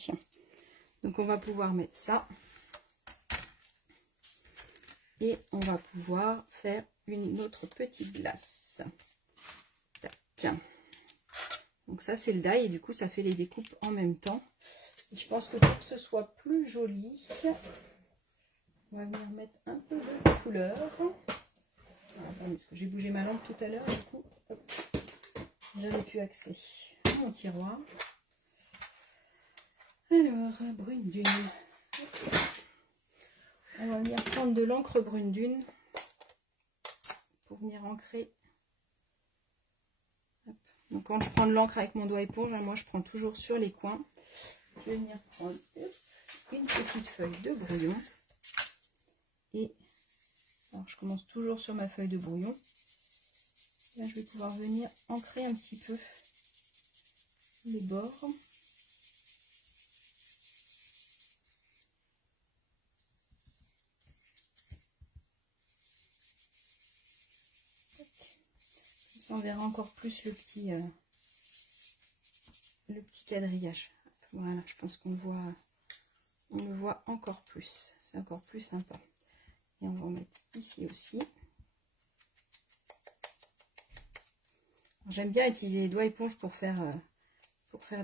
Donc, on va pouvoir mettre ça. Et on va pouvoir faire une autre petite glace. Tac. Donc ça, c'est le die. Et du coup, ça fait les découpes en même temps. Et je pense que pour que ce soit plus joli, on va venir mettre un peu de couleur. Alors, attendez, parce que j'ai bougé ma lampe tout à l'heure. Du coup, j'avais plus accès à mon tiroir. Alors, brune dune. On va venir prendre de l'encre brune dune pour venir ancrer. Hop. Donc, quand je prends de l'encre avec mon doigt éponge, moi je prends toujours sur les coins. Je vais venir prendre une petite feuille de brouillon. Et alors, je commence toujours sur ma feuille de brouillon. Là, je vais pouvoir venir ancrer un petit peu les bords. Comme ça, on verra encore plus le petit quadrillage. Voilà, je pense qu'on le voit encore plus. C'est encore plus sympa. Et on va en mettre ici aussi. J'aime bien utiliser les doigts éponges pour faire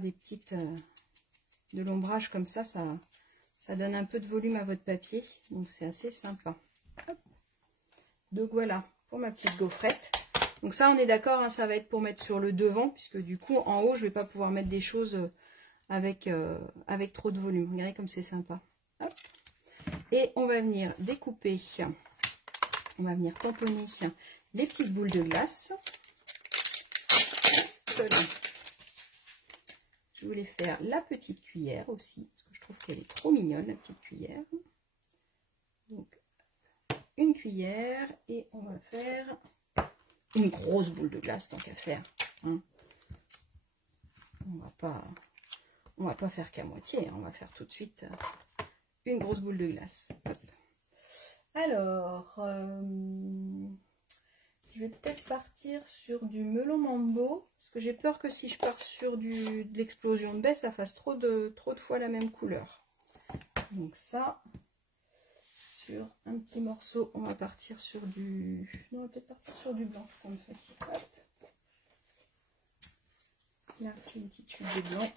des petites de l'ombrage comme ça. Ça donne un peu de volume à votre papier. Donc c'est assez sympa. Hop. Donc voilà pour ma petite gaufrette. Donc ça, on est d'accord, hein, ça va être pour mettre sur le devant, puisque du coup en haut je vais pas pouvoir mettre des choses avec trop de volume. Regardez comme c'est sympa. Hop. Et on va venir découper, on va venir tamponner les petites boules de glace. Je voulais faire la petite cuillère aussi, parce que je trouve qu'elle est trop mignonne, la petite cuillère. Donc, une cuillère, et on va faire une grosse boule de glace, tant qu'à faire. Hein. On va pas faire qu'à moitié, hein. On va faire tout de suite une grosse boule de glace. Hop. Alors, je vais peut-être partir sur du melon mambo, parce que j'ai peur que si je pars sur de l'explosion de baie, ça fasse trop de fois la même couleur. Donc ça, sur un petit morceau, on va partir sur du... Non, on va peut-être partir sur du blanc, comme fait. Hop. Là, une petite tube de blanc.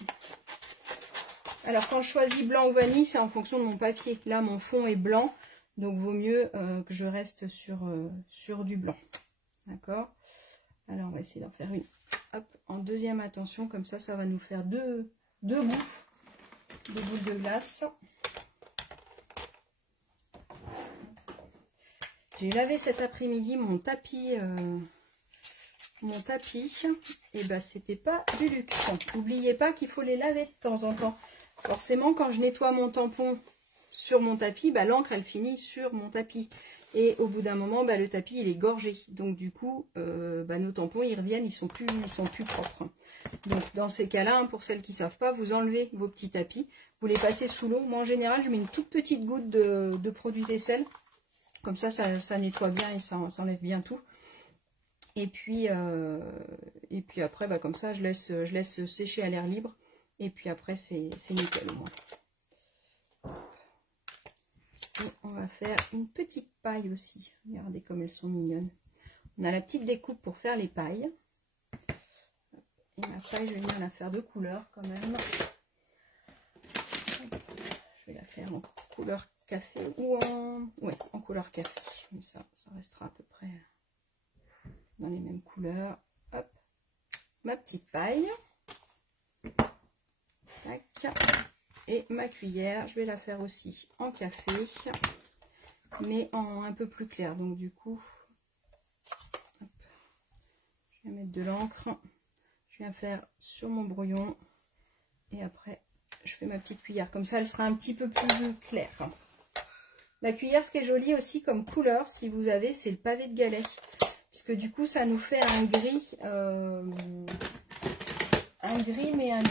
Alors, quand je choisis blanc ou vanille, c'est en fonction de mon papier. Là, mon fond est blanc, donc vaut mieux que je reste sur du blanc. D'accord? Alors, on va essayer d'en faire une. Hop, en deuxième attention, comme ça, ça va nous faire deux bouts de boules de glace. J'ai lavé cet après-midi mon tapis, et ben c'était pas du luxe. N'oubliez pas qu'il faut les laver de temps en temps. Forcément, quand je nettoie mon tampon sur mon tapis, bah, l'encre elle finit sur mon tapis. Et au bout d'un moment, bah, le tapis il est gorgé. Donc du coup, bah, nos tampons ils reviennent, ils sont plus propres. Donc dans ces cas-là, hein, pour celles qui ne savent pas, vous enlevez vos petits tapis, vous les passez sous l'eau. Moi en général, je mets une toute petite goutte de produit vaisselle. Comme ça nettoie bien et ça enlève bien tout. Et puis après, bah, comme ça, je laisse sécher à l'air libre. Et puis après, c'est nickel au moins. Et on va faire une petite paille aussi. Regardez comme elles sont mignonnes. On a la petite découpe pour faire les pailles. Et ma paille, je vais venir la faire de couleur quand même. faire en couleur café ou en... Ouais, en couleur café. Comme ça, ça restera à peu près dans les mêmes couleurs. Hop, ma petite paille. Tac. Et ma cuillère, je vais la faire aussi en café, mais en un peu plus clair. Donc du coup, hop, je vais mettre de l'encre. Je viens faire sur mon brouillon. Et après, je fais ma petite cuillère. Comme ça, elle sera un petit peu plus claire. La cuillère, ce qui est joli aussi comme couleur, si vous avez, c'est le pavé de galets. Puisque du coup, ça nous fait un gris, mais un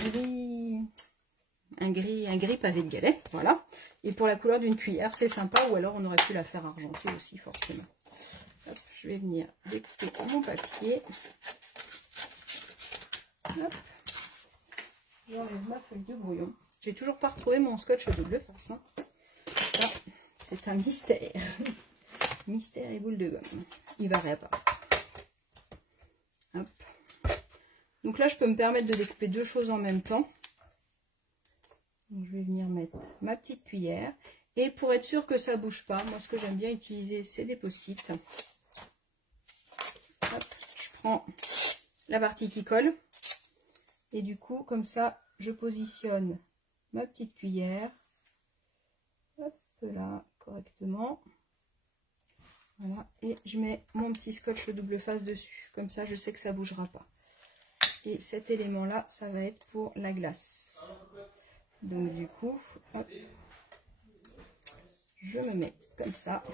gris pavé de galets. Voilà. Et pour la couleur d'une cuillère, c'est sympa. Ou alors, on aurait pu la faire argentée aussi, forcément. Hop, je vais venir découper mon papier. Hop. J'enlève ma feuille de brouillon. J'ai toujours pas retrouvé mon scotch double face. Hein. Ça, c'est un mystère. Mystère et boule de gomme. Il va réapparaître. Hop. Donc là, je peux me permettre de découper deux choses en même temps. Donc, je vais venir mettre ma petite cuillère. Et pour être sûr que ça bouge pas, moi, ce que j'aime bien utiliser, c'est des post-it. Je prends la partie qui colle. Et du coup, comme ça, je positionne ma petite cuillère. Hop là, correctement. Voilà. Et je mets mon petit scotch double face dessus. Comme ça, je sais que ça ne bougera pas. Et cet élément-là, ça va être pour la glace. Donc du coup, hop, je me mets comme ça.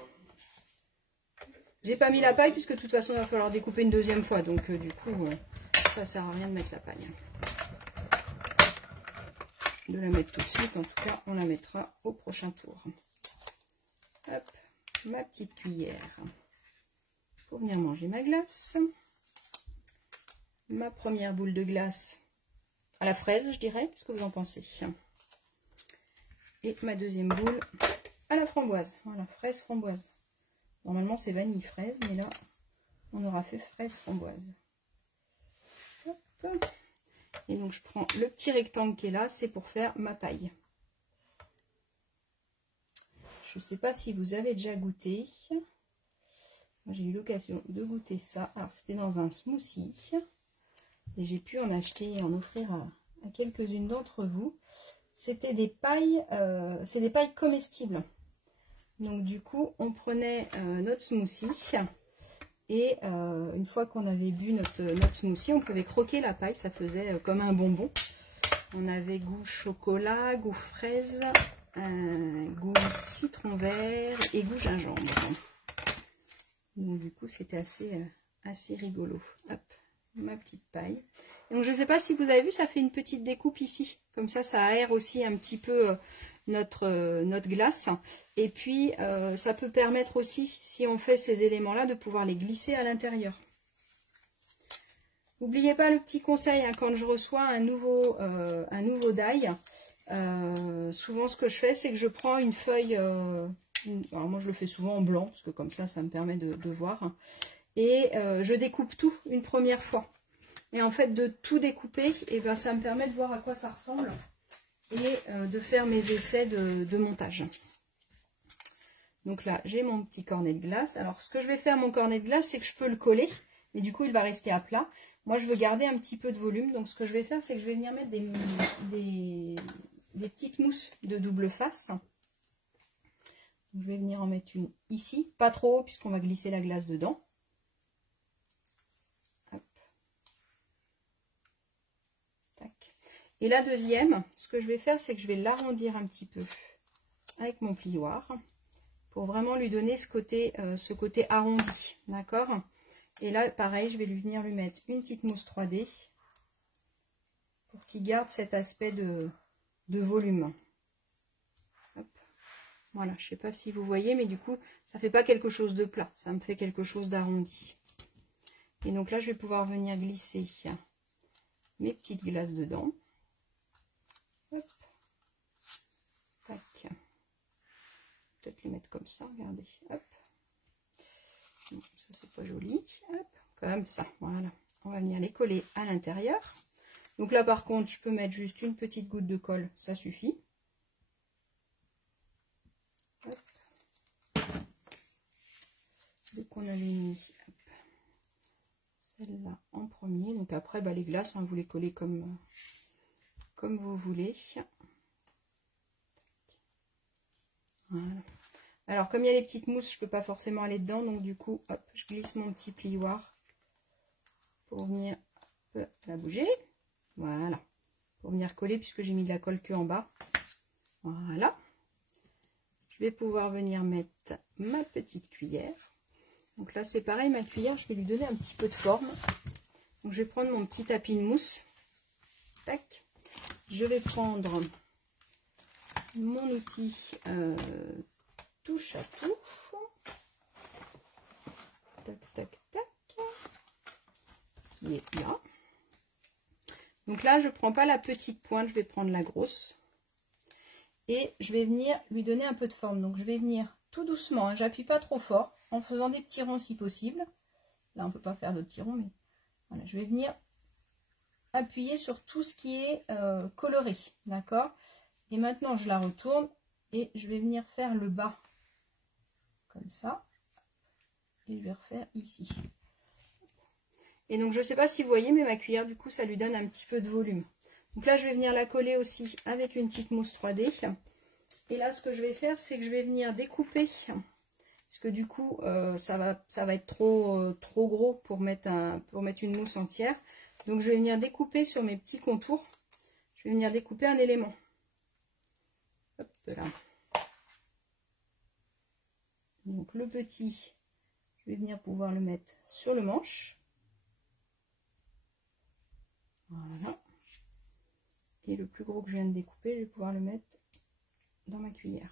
J'ai pas mis la paille puisque de toute façon, il va falloir découper une deuxième fois. Donc du coup, ça sert à rien de mettre la paille. De la mettre tout de suite, en tout cas on la mettra au prochain tour. Hop, ma petite cuillère pour venir manger ma glace, ma première boule de glace à la fraise, je dirais, qu'est-ce que vous en pensez, et ma deuxième boule à la framboise. Voilà, fraise framboise. Normalement c'est vanille fraise, mais là on aura fait fraise framboise. Hop. Et donc je prends le petit rectangle qui est là, c'est pour faire ma paille. Je ne sais pas si vous avez déjà goûté. J'ai eu l'occasion de goûter ça. Alors c'était dans un smoothie. Et j'ai pu en acheter et en offrir à quelques-unes d'entre vous. C'était des pailles, c'est des pailles comestibles. Donc du coup, on prenait notre smoothie. Et une fois qu'on avait bu notre smoothie, on pouvait croquer la paille, ça faisait comme un bonbon. On avait goût chocolat, goût fraise, goût citron vert et goût gingembre. Donc du coup, c'était assez rigolo. Hop, ma petite paille. Et donc je ne sais pas si vous avez vu, ça fait une petite découpe ici. Comme ça aère aussi un petit peu notre glace. Et puis ça peut permettre aussi, si on fait ces éléments là, de pouvoir les glisser à l'intérieur. N'oubliez pas le petit conseil, hein, quand je reçois un nouveau die, souvent ce que je fais, c'est que je prends une feuille, alors moi je le fais souvent en blanc parce que comme ça me permet de voir, et je découpe tout une première fois. Et en fait de tout découper, et ben, ça me permet de voir à quoi ça ressemble et de faire mes essais de montage. Donc là, j'ai mon petit cornet de glace. Alors, ce que je vais faire, mon cornet de glace, c'est que je peux le coller, mais du coup, il va rester à plat. Moi, je veux garder un petit peu de volume. Donc, ce que je vais faire, c'est que je vais venir mettre des petites mousses de double face. Donc, je vais venir en mettre une ici. Pas trop haut, puisqu'on va glisser la glace dedans. Hop. Tac. Et la deuxième, ce que je vais faire, c'est que je vais l'arrondir un petit peu avec mon plioir pour vraiment lui donner ce côté arrondi, d'accord? Et là, pareil, je vais venir lui mettre une petite mousse 3D pour qu'il garde cet aspect de volume. Hop. Voilà, je ne sais pas si vous voyez, mais du coup, ça ne fait pas quelque chose de plat, ça me fait quelque chose d'arrondi. Et donc là, je vais pouvoir venir glisser mes petites glaces dedans. Hop. Tac. Peut-être les mettre comme ça, regardez. Hop. Bon, ça c'est pas joli. Hop. Comme ça, voilà. On va venir les coller à l'intérieur. Donc là par contre, je peux mettre juste une petite goutte de colle, ça suffit. qu'on avait mis celle-là en premier. Donc après, bah, les glaces, hein, vous les collez comme vous voulez. Voilà. Alors, comme il y a les petites mousses, je ne peux pas forcément aller dedans. Donc, du coup, hop, je glisse mon petit plioir pour venir la bouger. Voilà. Pour venir coller, puisque j'ai mis de la colle que en bas. Voilà. Je vais pouvoir venir mettre ma petite cuillère. Donc là, c'est pareil, ma cuillère, je vais lui donner un petit peu de forme. Donc, je vais prendre mon petit tapis de mousse. Tac. Je vais prendre mon outil touche à tout. Tac, tac, tac. Qui est là. Donc là, je ne prends pas la petite pointe, je vais prendre la grosse. Et je vais venir lui donner un peu de forme. Donc je vais venir tout doucement, hein, j'appuie pas trop fort, en faisant des petits ronds si possible. Là, on ne peut pas faire de petits ronds, mais voilà, je vais venir appuyer sur tout ce qui est coloré. D'accord? Et maintenant, je la retourne et je vais venir faire le bas. Comme ça. Et je vais refaire ici. Et donc, je ne sais pas si vous voyez, mais ma cuillère, du coup, ça lui donne un petit peu de volume. Donc là, je vais venir la coller aussi avec une petite mousse 3D. Et là, ce que je vais faire, c'est que je vais venir découper. Parce que du coup, ça va être trop gros pour mettre une mousse entière. Donc, je vais venir découper sur mes petits contours. Je vais venir découper un élément. Hop là. Donc, le petit, je vais venir pouvoir le mettre sur le manche. Voilà. Et le plus gros que je viens de découper, je vais pouvoir le mettre dans ma cuillère.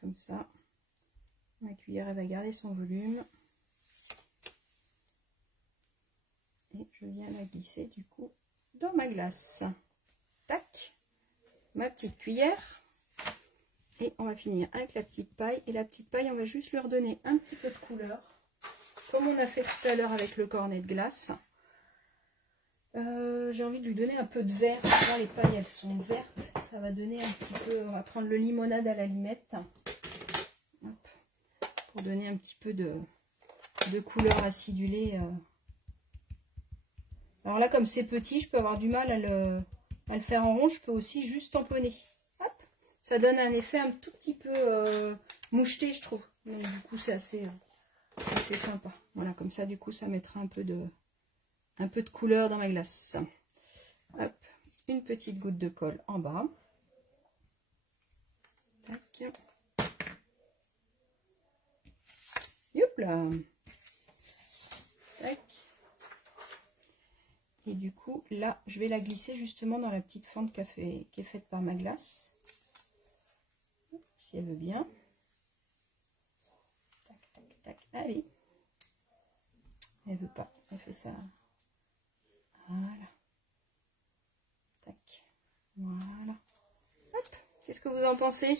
Comme ça, ma cuillère, elle va garder son volume. Et je viens la glisser du coup dans ma glace. Tac, ma petite cuillère. Et on va finir avec la petite paille. Et la petite paille, on va juste lui redonner un petit peu de couleur. Comme on a fait tout à l'heure avec le cornet de glace. J'ai envie de lui donner un peu de vert. Là, les pailles, elles sont vertes. Ça va donner un petit peu... On va prendre le limonade à la limette. Hop, pour donner un petit peu de couleur acidulée. Alors là, comme c'est petit, je peux avoir du mal à le faire en rond. Je peux aussi juste tamponner. Hop, ça donne un effet un tout petit peu moucheté, je trouve. Donc du coup, c'est assez sympa. Voilà, comme ça, du coup, ça mettra un peu de couleur dans ma glace. Hop, une petite goutte de colle en bas. Tac. Youp là. Tac. Et du coup, là, je vais la glisser justement dans la petite fente qui est faite par ma glace. Si elle veut bien. Tac, tac, tac. Allez. Elle veut pas. Elle fait ça. Voilà. Tac. Voilà. Hop. Qu'est-ce que vous en pensez?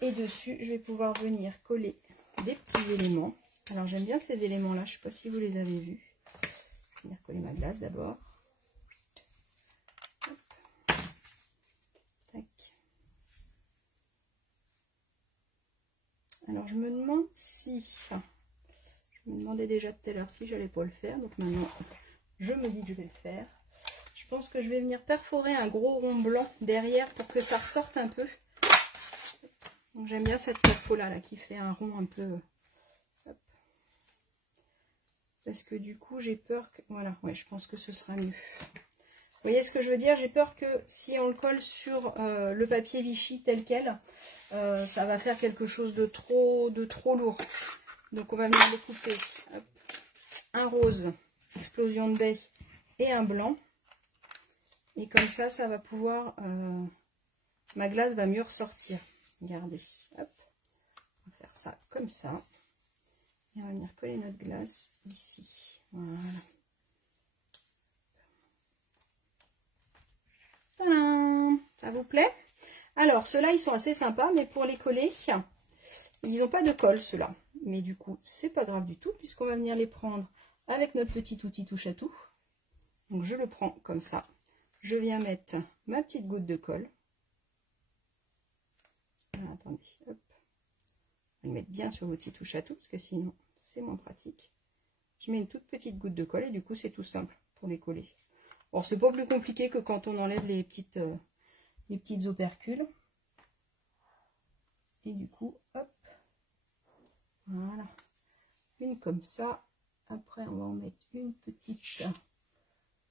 Et dessus, je vais pouvoir venir coller des petits éléments. Alors, j'aime bien ces éléments-là. Je ne sais pas si vous les avez vus. Je vais venir coller ma glace d'abord. Tac. Alors, je me demande si... Je me demandais déjà tout à l'heure si j'allais pas le faire. Donc, maintenant, je me dis que je vais le faire. Je pense que je vais venir perforer un gros rond blanc derrière pour que ça ressorte un peu. Donc j'aime bien cette perfo là qui fait un rond un peu. Hop. Parce que du coup j'ai peur que. Voilà, ouais, je pense que ce sera mieux. Vous voyez ce que je veux dire? J'ai peur que si on le colle sur le papier Vichy tel quel, ça va faire quelque chose de trop lourd. Donc on va venir découper hop, un rose, explosion de baie et un blanc. Et comme ça, ça va pouvoir... ma glace va mieux ressortir. Regardez. Hop. On va faire ça comme ça. Et on va venir coller notre glace ici. Voilà. Tadam! Ça vous plaît? Alors, ceux-là, ils sont assez sympas, mais pour les coller, ils n'ont pas de colle, ceux-là. Mais du coup, c'est pas grave du tout, puisqu'on va venir les prendre avec notre petit outil touche à tout. Donc, je le prends comme ça. Je viens mettre ma petite goutte de colle. Alors, attendez, hop. On va le mettre bien sur l'outil touche à tout, parce que sinon, c'est moins pratique. Je mets une toute petite goutte de colle, et du coup, c'est tout simple pour les coller. Alors, c'est pas plus compliqué que quand on enlève les petites opercules. Et du coup, hop, voilà. Une comme ça. Après, on va en mettre une petite.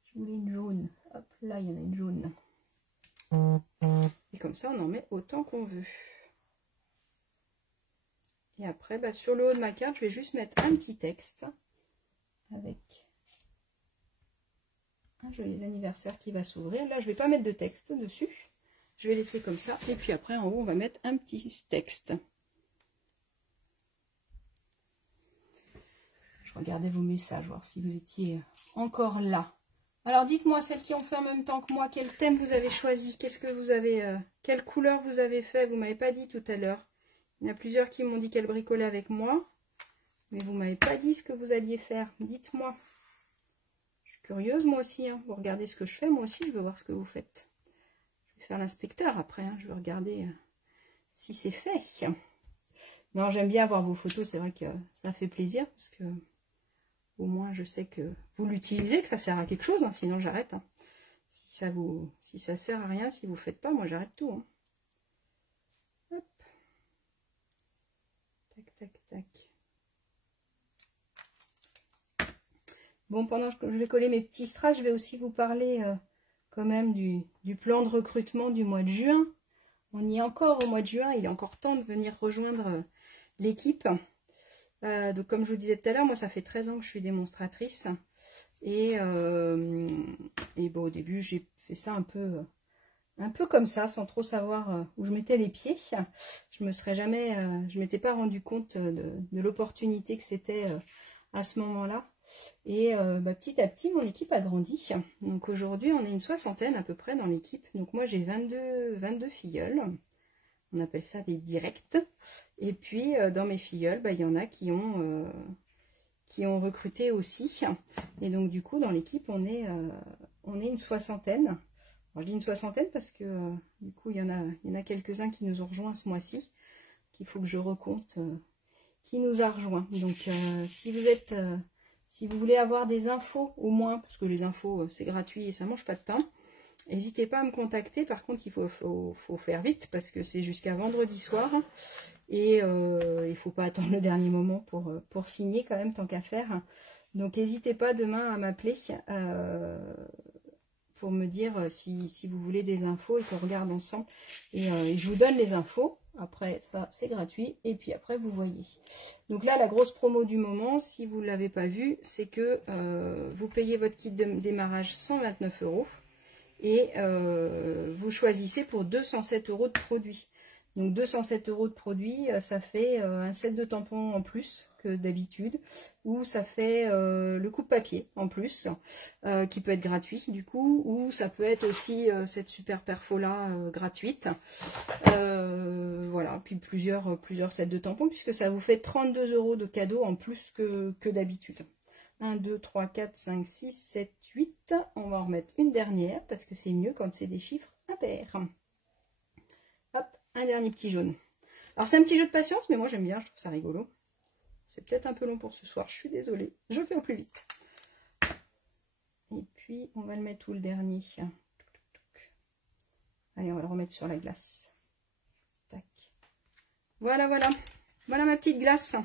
Je voulais une jaune. Hop, là, il y en a une jaune. Et comme ça, on en met autant qu'on veut. Et après, bah, sur le haut de ma carte, je vais juste mettre un petit texte avec un joli anniversaire qui va s'ouvrir. Là, je ne vais pas mettre de texte dessus. Je vais laisser comme ça. Et puis après, en haut, on va mettre un petit texte. Je regardais vos messages, voir si vous étiez encore là. Alors, dites-moi, celles qui ont fait en même temps que moi, quel thème vous avez choisi? Qu'est-ce que vous avez... quelle couleur vous avez fait? Vous ne m'avez pas dit tout à l'heure. Il y en a plusieurs qui m'ont dit qu'elles bricolaient avec moi. Mais vous ne m'avez pas dit ce que vous alliez faire. Dites-moi. Je suis curieuse, moi aussi. Hein. Vous regardez ce que je fais. Moi aussi, je veux voir ce que vous faites. Je vais faire l'inspecteur après. Hein. Je vais regarder si c'est fait. Non, j'aime bien voir vos photos. C'est vrai que ça fait plaisir. Parce que au moins, je sais que vous l'utilisez, que ça sert à quelque chose. Hein. Sinon, j'arrête. Hein. Si ça sert à rien, si vous ne faites pas, moi, j'arrête tout. Hein. Hop. Tac, tac, tac. Bon, pendant que je vais coller mes petits strass, je vais aussi vous parler quand même du plan de recrutement du mois de juin. On y est encore au mois de juin, il est encore temps de venir rejoindre l'équipe. Donc comme je vous disais tout à l'heure, moi ça fait 13 ans que je suis démonstratrice. Et bon, au début j'ai fait ça un peu comme ça, sans trop savoir où je mettais les pieds. Je m'étais pas rendu compte de l'opportunité que c'était à ce moment-là. Et petit à petit, mon équipe a grandi. Donc aujourd'hui, on est une soixantaine à peu près dans l'équipe. Donc moi, j'ai 22 filleuls. On appelle ça des directs. Et puis, dans mes filleuls, il y en a qui ont recruté aussi. Et donc, du coup, dans l'équipe, on est une soixantaine. Alors, je dis une soixantaine parce que, du coup, il y en a quelques-uns qui nous ont rejoints ce mois-ci. Qu'il faut que je recompte qui nous a rejoints. Donc, si vous voulez avoir des infos au moins, parce que les infos c'est gratuit et ça mange pas de pain, n'hésitez pas à me contacter. Par contre, il faut faire vite parce que c'est jusqu'à vendredi soir. Et il ne faut pas attendre le dernier moment pour signer quand même, tant qu'à faire. Donc n'hésitez pas demain à m'appeler pour me dire si vous voulez des infos et qu'on regarde ensemble. Et je vous donne les infos. Après, ça, c'est gratuit. Et puis après, vous voyez. Donc là, la grosse promo du moment, si vous ne l'avez pas vu, c'est que vous payez votre kit de démarrage 129 €. Et vous choisissez pour 207 € de produits. Donc 207 € de produits, ça fait un set de tampons en plus que d'habitude. Ou ça fait le coupe-papier en plus, qui peut être gratuit du coup. Ou ça peut être aussi cette super perfo-là gratuite. Voilà, puis plusieurs sets de tampons, puisque ça vous fait 32 € de cadeaux en plus que d'habitude. 1, 2, 3, 4, 5, 6, 7, 8. On va en remettre une dernière, parce que c'est mieux quand c'est des chiffres impairs. Hop, un dernier petit jaune. Alors c'est un petit jeu de patience, mais moi j'aime bien, je trouve ça rigolo. C'est peut-être un peu long pour ce soir, je suis désolée. Je fais au plus vite. Et puis, on va le mettre où le dernier? Allez, on va le remettre sur la glace. Tac. Voilà, voilà. Voilà ma petite glace.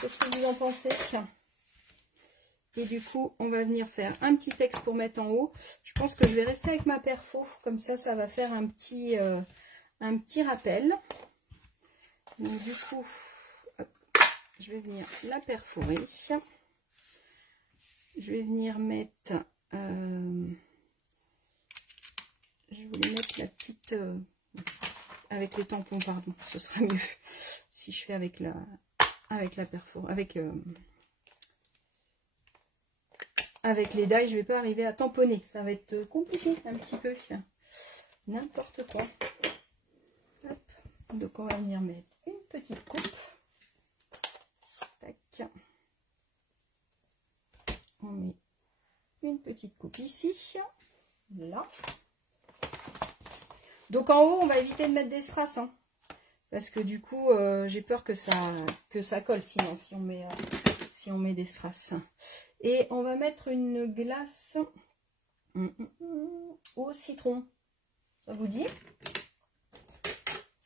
Qu'est-ce que vous en pensez? Et du coup, on va venir faire un petit texte pour mettre en haut. Je pense que je vais rester avec ma perfo. Comme ça, ça va faire un petit rappel. Donc du coup, hop, je vais venir la perforer. Je vais venir mettre... je voulais mettre la petite... avec les tampons, pardon. Ce sera mieux si je fais avec la perfo. Avec les die, je vais pas arriver à tamponner. Ça va être compliqué un petit peu. N'importe quoi. Hop. Donc on va venir mettre une petite coupe. Tac. On met une petite coupe ici. Là. Donc en haut, on va éviter de mettre des strass. Hein. parce que du coup, j'ai peur que ça colle sinon, si on met des strass. Et on va mettre une glace au citron. Ça vous dit?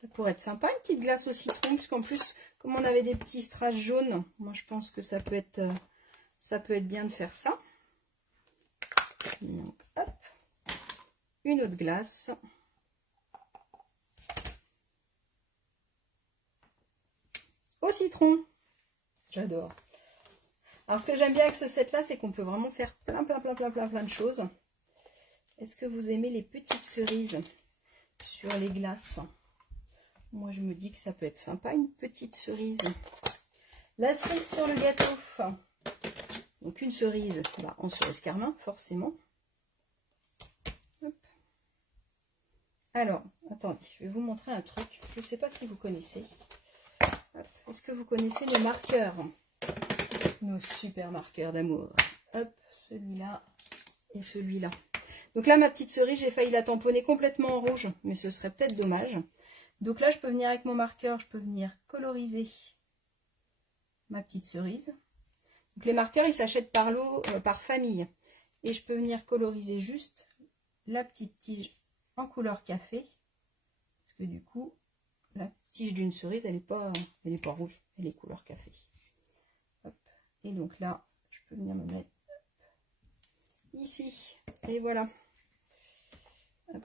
Ça pourrait être sympa, une petite glace au citron, puisqu'en plus, comme on avait des petits strass jaunes, moi je pense que ça peut être bien de faire ça. Donc, hop, une autre glace. Au citron. J'adore. Alors ce que j'aime bien avec ce set là, c'est qu'on peut vraiment faire plein de choses. Est-ce que vous aimez les petites cerises sur les glaces? Moi je me dis que ça peut être sympa, une petite cerise. La cerise sur le gâteau. Donc une cerise en cerise carmin, forcément. Hop. Alors, attendez, je vais vous montrer un truc. Je ne sais pas si vous connaissez. Est-ce que vous connaissez les marqueurs? Nos super marqueurs d'amour. Hop, celui-là et celui-là. Donc là, ma petite cerise, j'ai failli la tamponner complètement en rouge, mais ce serait peut-être dommage. Donc là, je peux venir avec mon marqueur, je peux venir coloriser ma petite cerise. Donc les marqueurs, ils s'achètent par lot, par famille. Et je peux venir coloriser juste la petite tige en couleur café. Parce que du coup, la tige d'une cerise, elle n'est pas rouge, elle est couleur café. Hop. Et donc là, je peux venir me mettre ici. Et voilà. Hop.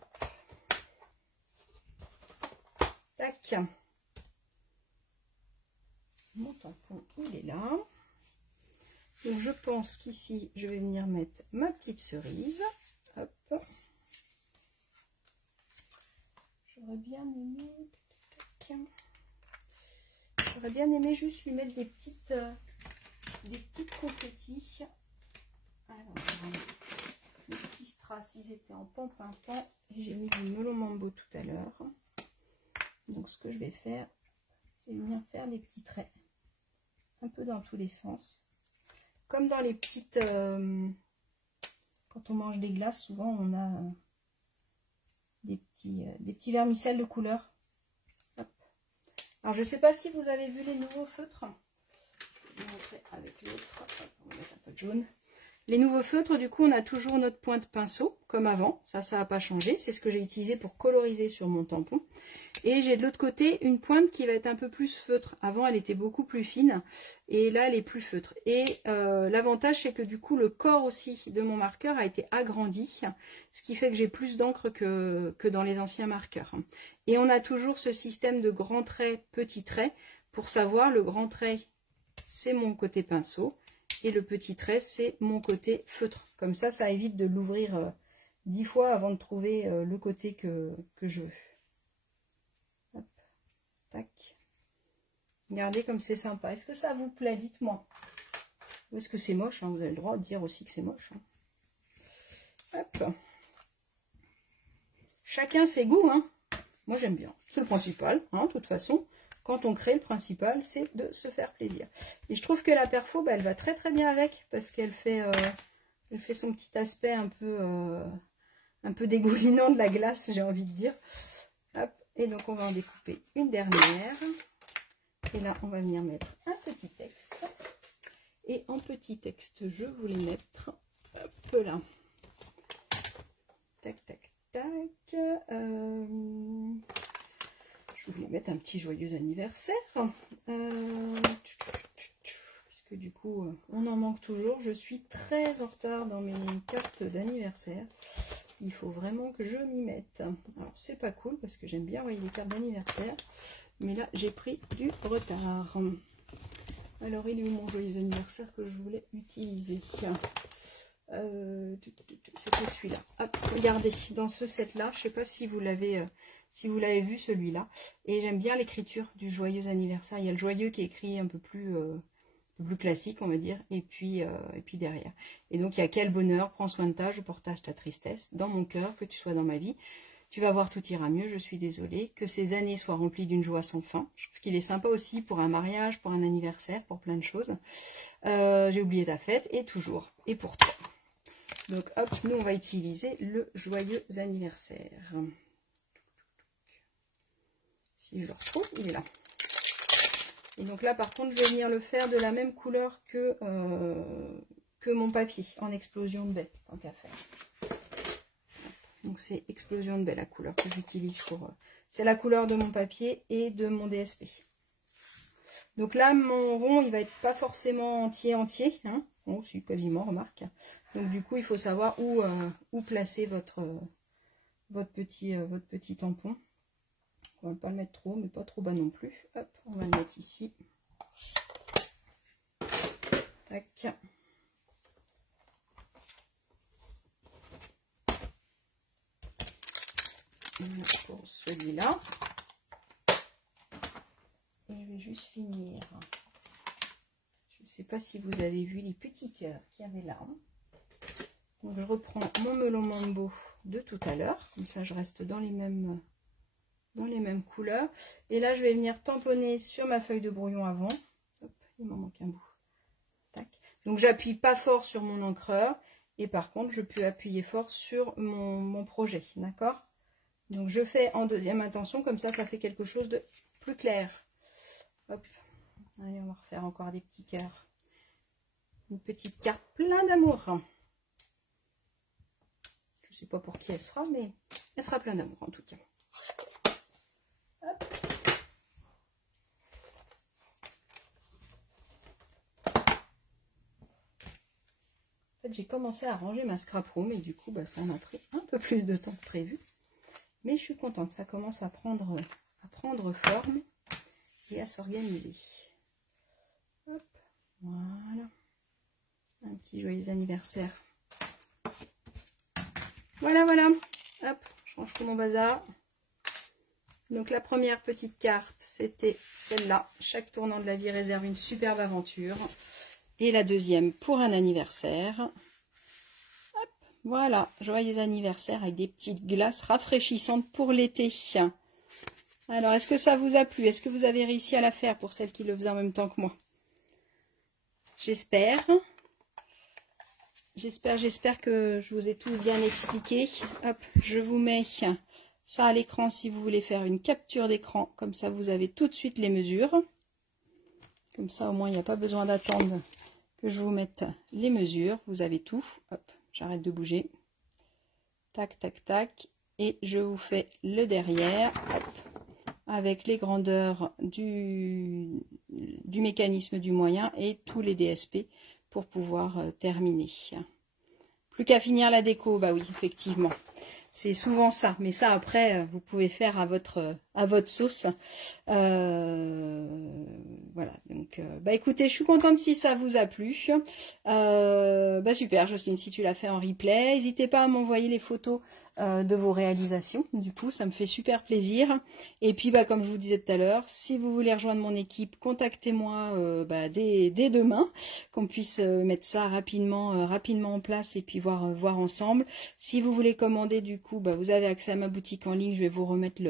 Tac. Mon tampon, il est là. Donc je pense qu'ici, je vais venir mettre ma petite cerise. Hop. J'aurais bien aimé... J'aurais bien aimé juste lui mettre des petites confettis. Alors, les petits strass, ils étaient en pan-pan-pan. Et j'ai mis du melon mambo tout à l'heure. Donc ce que je vais faire, c'est venir faire des petits traits. Un peu dans tous les sens. Comme dans les petites... quand on mange des glaces, souvent on a des petits vermicelles de couleur. Hop. Alors je ne sais pas si vous avez vu les nouveaux feutres. Je vais vous montrer avec l'autre. On va mettre un peu de jaune. Les nouveaux feutres, du coup, on a toujours notre pointe pinceau, comme avant. Ça n'a pas changé. C'est ce que j'ai utilisé pour coloriser sur mon tampon. Et j'ai de l'autre côté une pointe qui va être un peu plus feutre. Avant, elle était beaucoup plus fine. Et là, elle est plus feutre. Et l'avantage, c'est que du coup, le corps aussi de mon marqueur a été agrandi. Ce qui fait que j'ai plus d'encre que dans les anciens marqueurs. Et on a toujours ce système de grands traits, petits traits. Pour savoir, le grand trait, c'est mon côté pinceau. Et le petit trait, c'est mon côté feutre. Comme ça, ça évite de l'ouvrir 10 fois avant de trouver le côté que je veux. Hop, tac. Regardez comme c'est sympa. Est-ce que ça vous plaît? Dites-moi. Ou est-ce que c'est moche, hein? Vous avez le droit de dire aussi que c'est moche. Hein. Hop. Chacun ses goûts. Hein. Moi, j'aime bien. C'est le principal, hein, de toute façon. Quand on crée, le principal, c'est de se faire plaisir. Et je trouve que la perfo, elle va très très bien avec, parce qu'elle fait, son petit aspect un peu dégoulinant de la glace, j'ai envie de dire. Hop. Et donc, on va en découper une dernière. Et là, on va venir mettre un petit texte. Et en petit texte, je voulais mettre, hop là. Tac, tac, tac. Je voulais mettre un petit joyeux anniversaire. Puisque du coup, on en manque toujours. Je suis très en retard dans mes cartes d'anniversaire. Il faut vraiment que je m'y mette. Alors, c'est pas cool parce que j'aime bien envoyer des cartes d'anniversaire. Mais là, j'ai pris du retard. Alors, il est où mon joyeux anniversaire que je voulais utiliser? C'était celui-là. Regardez, dans ce set-là, je ne sais pas si vous l'avez... Si vous l'avez vu, celui-là. Et j'aime bien l'écriture du joyeux anniversaire. Il y a le joyeux qui est écrit un peu plus classique, on va dire. Et puis derrière. Et donc, il y a quel bonheur, prends soin de toi, je partage ta tristesse. Dans mon cœur, que tu sois dans ma vie. Tu vas voir, tout ira mieux, je suis désolée. Que ces années soient remplies d'une joie sans fin. Je trouve qu'il est sympa aussi pour un mariage, pour un anniversaire, pour plein de choses. J'ai oublié ta fête, et toujours. Et pour toi. Donc, hop, nous, on va utiliser le joyeux anniversaire. Si je le retrouve, il est là. Et donc là, par contre, je vais venir le faire de la même couleur que mon papier, en explosion de baie, tant qu'à faire. Donc c'est explosion de baie, la couleur que j'utilise pour... c'est la couleur de mon papier et de mon DSP. Donc là, mon rond, il va être pas forcément entier, hein. Bon, si, quasiment, remarque. Donc du coup, il faut savoir où placer votre petit tampon. On va pas le mettre trop, mais pas trop bas non plus. Hop, on va le mettre ici. Tac. Pour celui-là. Et je vais juste finir. Je ne sais pas si vous avez vu les petits cœurs qu'il y avait là. Donc je reprends mon melon mambo de tout à l'heure. Comme ça, je reste dans les mêmes couleurs. Et là, je vais venir tamponner sur ma feuille de brouillon avant. Hop, il m'en manque un bout. Tac. Donc, j'appuie pas fort sur mon encreur. Et par contre, je peux appuyer fort sur mon projet. D'accord? Donc, je fais en deuxième intention. Comme ça, ça fait quelque chose de plus clair. Hop. Allez, on va refaire encore des petits cœurs. Une petite carte plein d'amour. Je ne sais pas pour qui elle sera, mais elle sera plein d'amour en tout cas. Hop. En fait, j'ai commencé à ranger ma scrap room et du coup, bah, ça m'a pris un peu plus de temps que prévu. Mais je suis contente, ça commence à prendre forme et à s'organiser. Hop, voilà. Un petit joyeux anniversaire. Voilà, voilà. Hop, je range tout mon bazar. Donc la première petite carte, c'était celle-là. Chaque tournant de la vie réserve une superbe aventure. Et la deuxième pour un anniversaire. Hop, voilà, joyeux anniversaire avec des petites glaces rafraîchissantes pour l'été. Alors, est-ce que ça vous a plu? Est-ce que vous avez réussi à la faire pour celles qui le faisaient en même temps que moi? J'espère. J'espère que je vous ai tout bien expliqué. Hop, je vous mets ça à l'écran si vous voulez faire une capture d'écran. Comme ça, vous avez tout de suite les mesures. Comme ça, au moins, il n'y a pas besoin d'attendre que je vous mette les mesures. Vous avez tout. Hop, j'arrête de bouger. Tac, tac, tac. Et je vous fais le derrière. Hop, avec les grandeurs du mécanisme du moyen et tous les DSP pour pouvoir terminer. Plus qu'à finir la déco, bah oui, effectivement. C'est souvent ça, mais ça après vous pouvez faire à votre sauce. Voilà, donc bah écoutez, je suis contente si ça vous a plu. Bah super, Jocelyne, si tu l'as fait en replay, n'hésitez pas à m'envoyer les photos de vos réalisations. Du coup, ça me fait super plaisir. Et puis, bah comme je vous disais tout à l'heure, si vous voulez rejoindre mon équipe, contactez-moi dès demain, qu'on puisse mettre ça rapidement en place et puis voir ensemble. Si vous voulez commander, du coup, bah, vous avez accès à ma boutique en ligne. Je vais vous remettre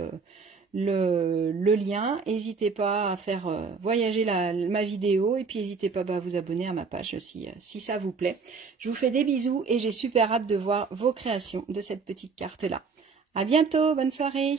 le lien. N'hésitez pas à faire voyager ma vidéo et puis n'hésitez pas à vous abonner à ma page si ça vous plaît. Je vous fais des bisous et j'ai super hâte de voir vos créations de cette petite carte là. À bientôt, bonne soirée.